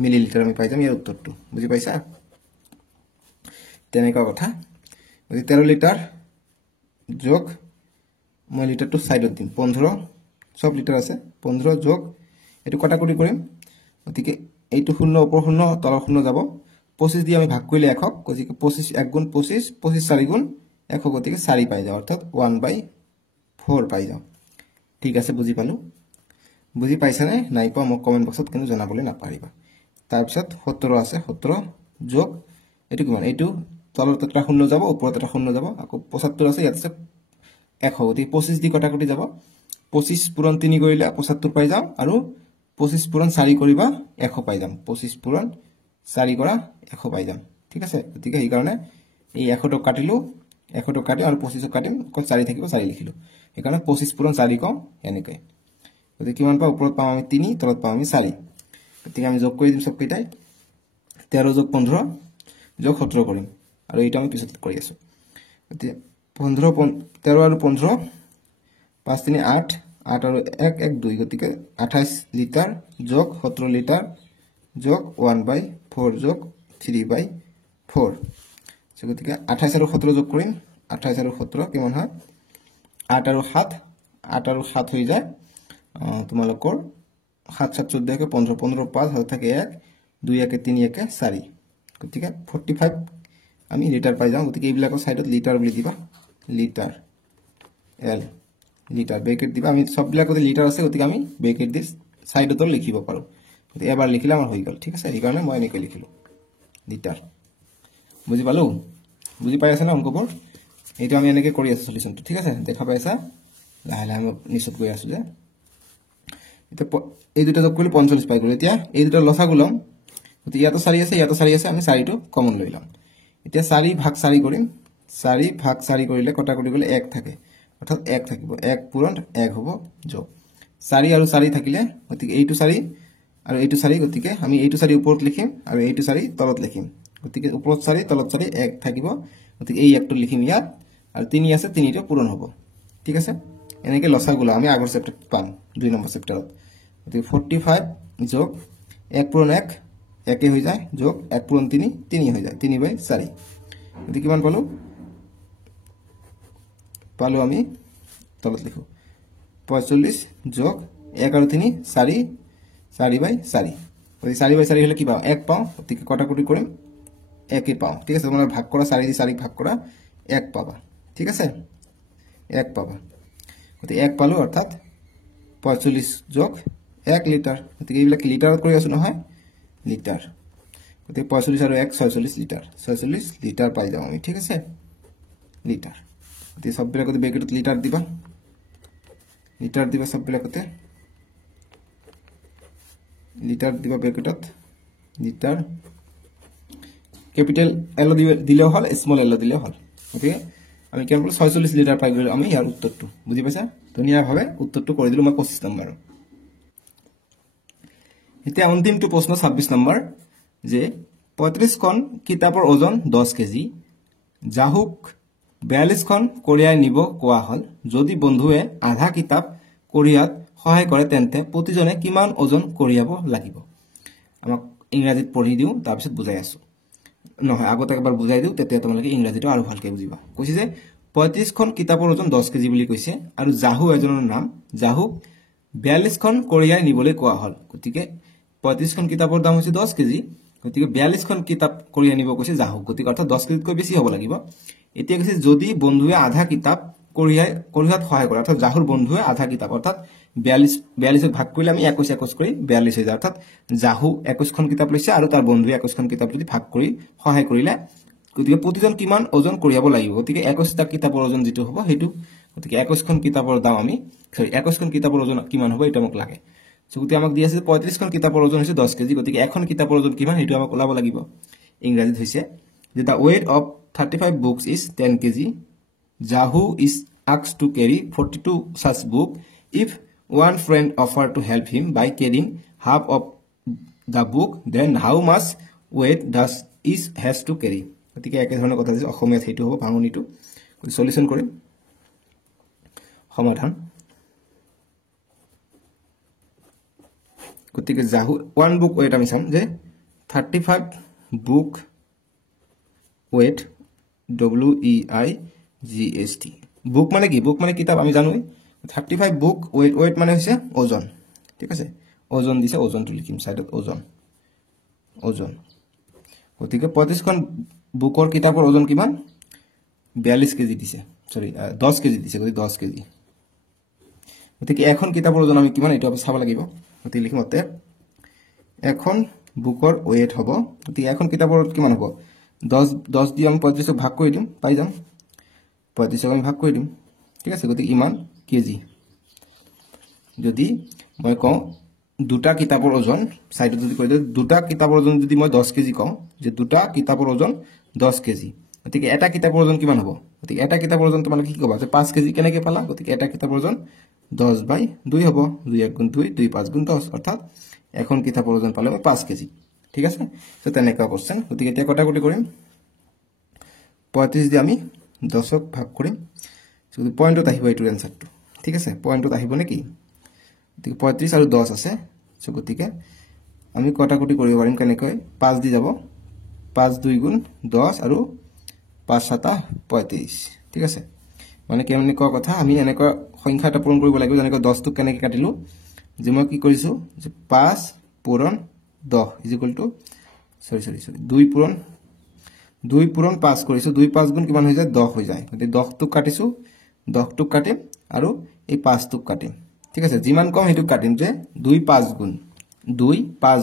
মিলিলিটাৰ আমি পাই যাম ইয়াৰ উত্তৰটো বুজি পাইছা তেনেকুৱা কথা গতিকে 13 লিটাৰ যোগ মই লিটাৰটো সাইডত দিম 15 সব লিটাৰ আছে 15 যোগ এটো কটাকটি কৰিম গতিকে এইটো শূন্য ওপৰ শূন্য তল শূন্য যাব 25 দি আমি ভাগ কৰিলে একক গতিকে 25 1 গুণ 25 25 4 গুণ একক গতিকে 4 পাই যাও অৰ্থাৎ 1/4 পাই যাও ঠিক আছে বুজি পালো বুজি পাইছানে নাই পা মোক কমেন্ট বক্সত কিন্তু জনাবলৈ নাপাৰিবা তাৰ পিছত 17 আছে 17 যোগ এটো কিমান এইটো তলত এটা শূন্য যাব ওপৰত এটা শূন্য যাব আকৌ 75 আছে ইয়াত আছে 100 গতিকে 25 দি কটাকটি যাব 25 পূৰণ 3 কৰিলে 75 পাই যাও আৰু 25 পূৰণ 4 কৰিবা 100 পাই যাম 25 পূৰণ 4 কৰা 100 পাই যাম ঠিক আছে গতিকে এই কাৰণে এই 100 টো কাটিলো 100 টো কাটি আৰু 25 টো কাটিম অকল 4 থাকিব 4 লিখিলো এই কাৰণে 25 পূৰণ 4 কম এনেকৈ গতিকে কিমান পাও ওপৰত পাও আমি 3 তলত পাও আমি 4 গতিকে আমি যোগ কৰি দিম সব কেইটাই 13 যোগ 15 যোগ 17 কৰিম আৰু এইটা আমি পিছত কৰি আছো গতিকে 13 আৰু 15 5 3 8 8 আৰু 1 1 2 গতিকে 28 লিটাৰ যোগ 17 লিটাৰ যোগ 1/4 যোগ 3/4 গতিকে 28 আৰু 17 যোগ কৰিম 28 আৰু 17 কিমান হয় 8 আৰু 7 হৈ যায় তোমালোকৰ 7 7 14 কে 15 15 5 হৈ থাকে 1 2 1 3 1 4 গতিকে 45 আমি লিটাৰ পাই যাও গতিকে এইবিলাকৰ সাইডত লিটাৰ বুলি দিবা লিটাৰ L লিটাৰ ব্ৰেকেট দিবা আমি সববিলাকতে লিটাৰ আছে গতিকে আমি ব্ৰেকেট দি সাইডত লিখিব পাৰো গতিকে এবাৰ লিখিলা আমাৰ হৈ গল ঠিক আছে এই কাৰণে মই এনেকৈ লিখিলো লিটাৰ বুজি পালো বুজি পাই আছে না অংকবোৰ এইটো আমি এনেকৈ কৰি আছো সলিউশনটো ঠিক আছে দেখা পাইছা লাহে লাহে মই নিশ্চিত কৰি আছো যে এটা এই দুটা যোগ কৰিলে 45 পাই গলো এতিয়া এই দুটা লসাগু লম গতিকে ইয়াতো 4 আছে ইয়াতো 4 আছে আমি 4 টো কমন লৈ লম এতিয়া 4 ভাগ 4 কৰিম 4 ভাগ 4 কৰিলে কটাকটি কৰিলে 1 থাকে অৰ্থাৎ 1 থাকিব 1 পূৰণ 1 হ'ব যোগ 4 আৰু 4 থাকিলে গতিকে এইটো 4 আৰু এইটো 4 গতিকে আমি এইটো 4 ওপৰত লিখিম আৰু এইটো 4 তলত লিখিম গতিকে ওপৰত 4 তলত 4 1 থাকিব গতিকে এই একটো লিখিম ইয়াত আৰু 3 আছে 3 টো পূৰণ হ'ব ঠিক আছে এনেকৈ লসাগু আমি আগৰ চেপ্টাৰ পাম 2 নম্বৰ চেপ্টাৰত গতিকে 45 যোগ 1 পূৰণ 1 1 হৈ যায় যোগ 1 পূৰণ 3 3 হৈ যায় 3/4 গতিকে কিমান পালো আমি তলত লিখো 45 যোগ 1 আৰু 3 4 4/4 গতিকে 4/4 হলে কি পাও 1 পাও গতিকে কটাকটি কৰিম 1 পাও ঠিক আছে তোমৰা ভাগ কৰা 4 দি 4 ভাগ কৰা 1 পাবা ঠিক আছে 1 পাবা গতিকে 1 পালো অৰ্থাৎ 45 যোগ 1 লিটাৰ গতিকে এইবিলাক লিটাৰত কৰি আছো নহয় লিটাৰ গতিকে 45 আৰু 1 46 লিটাৰ পাই যাও আমি ঠিক আছে লিটাৰ গতিকে সববিলাকতে ব্ৰেকেটত লিটাৰ দিবা সববিলাকতে লিটাৰ দিবা ব্ৰেকেটত লিটাৰ ক্যাপিটাল এল দিলেও হল স্মল এল দিলেও হল গতিকে আমি কেৱল 46 লিটাৰ পাই গ'লো আমি ইয়াৰ উত্তৰটো বুজি পাইছা ধুনীয়াভাৱে উত্তৰটো কৰি দিলো মই 25 নম্বৰ এতিয়া অন্তিমটো প্ৰশ্ন 26 নম্বৰ যে 35 খন কিতাপৰ ওজন 10 কেজি জাহুক 42 খন কঢ়িয়াই নিব কোৱা হল যদি বন্ধুৱে আধা কিতাপ কঢ়িয়াত সহায় কৰে তেন্তে প্ৰতিজনে কিমান ওজন কঢ়িয়াব লাগিব আমাক ইংৰাজীত পঢ়ি দিও তাৰ পিছত বুজাই আছো নহয় আগতে একবাৰ বুজাই দিও তেতিয়া তোমালোকে ইংৰাজীটো আৰু ভালকৈ বুজিবা কৈছে যে 35 খন কিতাপৰ ওজন 10 কেজি বুলি কৈছে আৰু জাহু এজনৰ নাম জাহু 42 খন কঢ়িয়াই নিবলৈ কোৱা হল গতিকে 35 খন কিতাপৰ দাম হৈছে 10 কেজি গতিকে 42 খন কিতাপ কঢ়িয়াই নিব কৈছে জাহু গতিকে অৰ্থাৎ 10 কেজিতকৈ বেছি হ'ব লাগিব এতিয়া কৈছে যদি বন্ধুৱে আধা কিতাপ কঢ়িয়াত সহায় কৰে অৰ্থাৎ জাহুৰ বন্ধুৱে আধা কিতাপ অৰ্থাৎ 42 ভাগ কৰিলে আমি 21 কৰি 42 হৈ যায় অৰ্থাৎ জাহু 21 খন কিতাপ লৈছে আৰু তাৰ বন্ধুৱে 21 খন কিতাপ যদি ভাগ কৰি সহায় কৰিলে গতিকে প্ৰতিজন কিমান ওজন কঢ়িয়াব লাগিব গতিকে 21টা কিতাপৰ ওজন যেটো হ'ব হেতু গতিকে 21 খন কিতাপৰ দাম আমি 21 খন কিতাপৰ ওজন কিমান হ'ব এটা মোক লাগে গতিকে আমাক দি আছে 35 খন কিতাপৰ ওজন হৈছে 10 কেজি গতিকে এখন কিতাপৰ ওজন কিমান হেতু আমাক ওলাব লাগিব ইংৰাজীত হৈছে যে the weight of 35 books is 10 kg Jahu is asked to carry 42 such books if one friend offered to help him by carrying half of the book then how much weight does is has to carry গতিকে একে ধৰণৰ কথা আছে অসমীয়াত হেতু হ'ব ভাঙনিটো solution কৰিম সমাধান গতিকে জাহু ওয়ান বুক ওয়েট আমি চাম যে 35 বুক ওয়েট WEIGST বুক মানে কি বুক মানে কিতাপ আমি জানো 35 বুক ওয়েট মানে হৈছে ওজন ঠিক আছে ওজন দিছে ওজনটো লিখিম সাইডত ওজন গতিকে 35 খন বুকৰ কিতাপৰ ওজন কিমান 42 কেজি দিছে সৰি 10 কেজি দিছে গতিকে 10 কেজি গতিকে এখন কিতাপৰ ওজন আমি কিমান এটা চাব লাগিব গতিকে লিখিম অতে এখন বুকৰ ওয়েট হ'ব গতিকে এখন কিতাপৰ কিমান হ'ব 10 দি আমি 35 ভাগ কৰি দিম পাই যাম 35 আমি ভাগ কৰি দিম ঠিক আছে গতিকে ইমান কেজি যদি মই কওঁ দুটা কিতাপৰ ওজন সাইডত যদি কৈ দিও দুটা কিতাপৰ ওজন যদি মই 10 কেজি কওঁ যে দুটা কিতাপৰ ওজন 10 কেজি গতিকে এটা কিতাপৰ ওজন কিমান হ'ব গতিকে এটা কিতাপৰ ওজন তোমালোকে কি ক'বা যে 5 কেজি কেনেকৈ পালা গতিকে এটা কিতাপৰ ওজন 10/2 হ'ব 2 1 গুণ 2 2 5 গুণ 10 অৰ্থাৎ এখন কিতাপৰ ওজন পালে 5 কেজি ঠিক আছে তো তেনেকুৱা কোশ্চেন গতিকে এতিয়া কটাকটি কৰিম 35 দি আমি 10ক ভাগ কৰিম যদি পয়েন্টত আহিব এইটো এনসাৰটো ঠিক আছে পয়েন্টত আহিব নেকি গতিকে 35 আৰু 10 আছে সো গতিকে আমি কটাকটি কৰিব পাৰিম কেনেকৈ 5 দি যাব 5 2 গুণ 10 আৰু 5 7 35 ঠিক আছে মানে কেমনে কোৱা কথা আমি এনেকৈ সংখ্যা এটা পূৰণ কৰিব লাগিব যেনেকৈ 10 টো কেনেকৈ কাটিলো যে মই কি কৰিছো যে 5 পূৰণ 10 ইজ ইকুৱেল টু সৰি 2 পূৰণ 5 কৰিছো 2 5 গুণ কিমান হৈ যায় 10 হৈ যায় গতিকে 10 টো কাটিছো 10 টো কাটিম আৰু এই 5 টো কাটিম ঠিক আছে যিমান কম হেতু কাটিম যে 2 5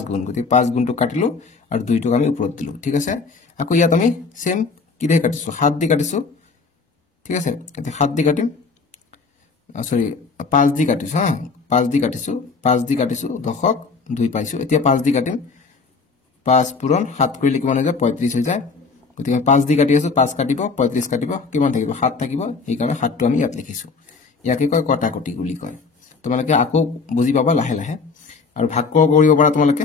গুণ গতিকে 5 গুণটো কাটিলো আৰু 2 টো আমি ওপৰত দিলো ঠিক আছে আকৌ ইয়াত আমি সেম কি দে কাটিছো 7 দি কাটিছো ঠিক আছে এতিয়া 7 দি কাটিম সৰি 5 দি কাটিছো হা 5 দি কাটিছো 10ক 2 পাইছো এতিয়া 5 দি কাটিম 5 পূৰণ 7 কৰিলে কিমান হৈ যায় 35 হৈ যায় গতিকে 5 দি কাটি আছো 5 কাটিব 35 কাটিব কিমান থাকিব 7 থাকিব এই কাৰণে 7 টো আমি ইয়াত লিখিছো ইয়াকে কয় কটাকটি বুলি কয় তোমালোকে আকৌ বুজি পাবা লাহে লাহে আৰু ভাগ কৰিব পাৰা তোমালোকে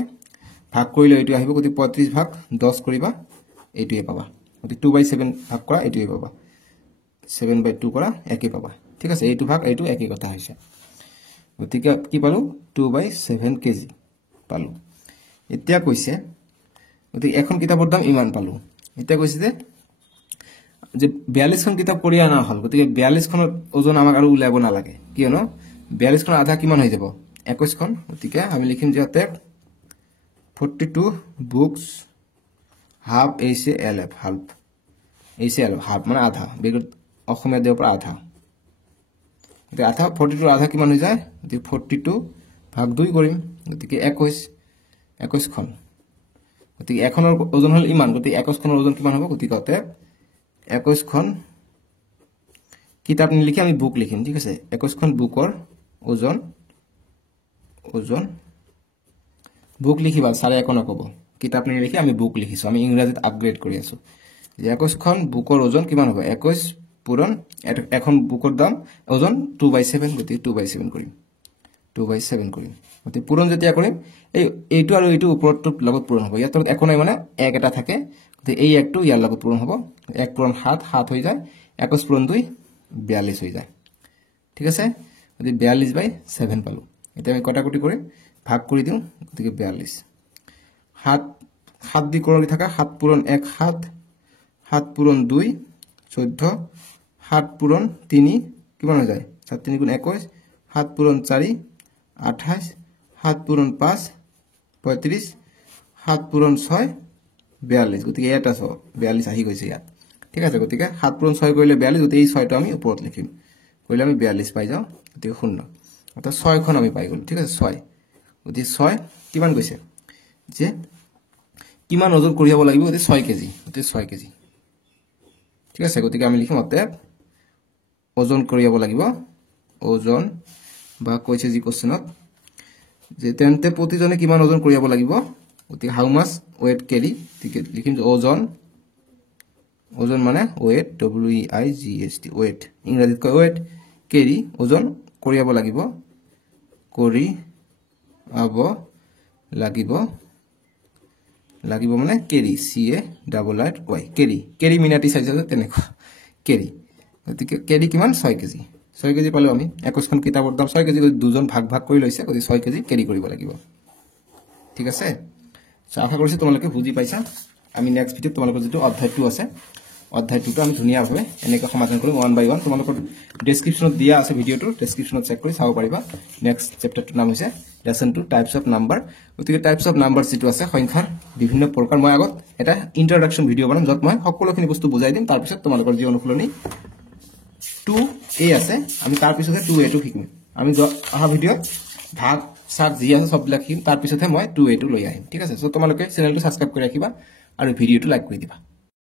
ভাগ কৰিলে এইটো আহিব গতিকে 35 ভাগ 10 কৰিবা এইটোৱে পাবা গতিকে 2/7 ভাগ কৰা এইটোৱে পাবা 7/2 কৰা একে পাবা ঠিক আছে এইটো ভাগ এইটো একে কথা হৈছে গতিকে কি পালো 2/7 কেজি পালো এতিয়া কৈছে গতিকে এখন কিতাপৰ দাম ইমান পালো এতিয়া কৈছে যে 42 খন কিতাপ কৰি আনা হল গতিকে 42 খনৰ ওজন আমাক আৰু উলাব না লাগে কিয়নো 42 খন আধা কিমান হৈ যাব 21 খন গতিকে আমি লিখিম যে অতে 42 বুকস হাফ ACLF হাফ মানে আধা বেগত অসমীয়া দেওৰ পৰা আধা গতিকে আধা 42 আধা কিমান হৈ যায় গতিকে 42 ভাগ 2 কৰিম গতিকে 21 খন গতিকে এখনৰ ওজন হল ইমান গতিকে 21 খনৰ ওজন কিমান হ'ব গতিকে অতে 21 খন কিতাপ নিলিখি আমি বুক লিখিম ঠিক আছে 21 খন বুকৰ ওজন বুক লিখিবা 1.5 নকব কিতাপ নিলিখি আমি বুক লিখিছোঁ আমি ইংৰাজীত আপগ্ৰেড কৰি আছোঁ যে 21খন বুকৰ ওজন কিমান হ'ব 21 পূৰণ এখন বুকৰ দাম ওজন 2/7 গতিকে 2/7 কৰিম 2/7 কৰিম গতিকে পূৰণ যেতিয়া কৰিম এইটো আৰু এইটো ওপৰটো লগত পূৰণ হ'ব ইয়াত একো নাই মানে এক এটা থাকে গতিকে এই একটো ইয়াৰ লগত পূৰণ হ'ব 1 পূৰণ 7 7 হৈ যায় 21 পূৰণ 2 42 হৈ যায় ঠিক আছে গতিকে 42/7 পালো এতিয়া আমি কটাকটি কৰি ভাগ কৰি দিওঁ গতিকে 42 7 দি কৰলি থাকা 7 পূৰণ 1 7 7 পূৰণ 2 14 7 পূৰণ 3 কিমান হৈ যায় 7 3 গুণ 21 7 পূৰণ 4 28 7 পূৰণ 5 35 7 পূৰণ 6 42 গতিকে এটা 42 আহি গৈছে ইয়াত ঠিক আছে গতিকে 7 পূৰণ 6 কৰিলে 42 গতিকে এই 6টো আমি ওপৰত লিখিম কৰিলে আমি 42 পাই যাওঁ গতিকে 0 অৰ্থাৎ 6খন আমি পাই গ'লো ঠিক আছে 6 গতিকে 6 কিমান গৈছে যে কিমান ওজন কঢ়িয়াব লাগিব গতিকে 6 কেজি গতিকে 6 কেজি ঠিক আছে গতিকে আমি লিখিম অতএব ওজন কঢ়িয়াব লাগিব ওজন বা কৈছে যি কোশ্চেনত যে তেন্তে প্ৰতিজনে কিমান ওজন কঢ়িয়াব লাগিব গতিকে হাউ মাছ ওয়েট কেৰি ঠিক লিখিম যে ওজন মানে ওয়েট WEIGHT ওয়েট ইংৰাজীত কয় ওয়েট কেৰি ওজন কঢ়িয়াব লাগিব লাগিব মানে কেৰি CARRY কেৰি মিনাটি চাইছে তেনেকুৱা কেৰি গতিকে কেৰি কিমান 6 কেজি 6 কেজি পালো আমি 21খন কিতাপৰ দাম 6 কেজি দুজন ভাগ ভাগ কৰি লৈছে গতিকে 6 কেজি কেৰি কৰিব লাগিব ঠিক আছে আশা কৰিছোঁ তোমালোকে বুজি পাইছা আমি নেক্সট ভিডিঅ'ত তোমালোকৰ যেটো অধ্যায় 2 আছে অধ্যায় 2টো আমি ধুনীয়াভাৱে এনেকৈ সমাধান কৰিম 1 by 1 তোমালোকৰ ডেসক্ৰিপচনত দিয়া আছে ভিডিঅ'টো ডেসক্ৰিপচনত চেক কৰি চাব পাৰিবা নেক্সট চেপ্টাৰটোৰ নাম হৈছে লেসন 2 টাইপস অফ নাম্বাৰ গতিকে টাইপস অফ নাম্বাৰ যেটো আছে সংখ্যাৰ বিভিন্ন প্ৰকাৰ মই আগত এটা ইন্ট্ৰডাকচন ভিডিঅ' বনাম যত মই সকলোখিনি বস্তু বুজাই দিম তাৰ পিছত তোমালোকৰ যি অনুশীলনী 2a আছে আমি তাৰ পিছতে 2a টো শিকিম আমি অহা ভিডিঅ'ত ভাগ সাত যি আছে সব লিখিম তাৰ পিছতে মই 2a টো লৈ আহিম ঠিক আছে সো তোমালোকে চেনেলটো সাবস্ক্ৰাইব কৰি ৰাখিবা আৰু ভিডিঅ'টো লাইক কৰি দিবা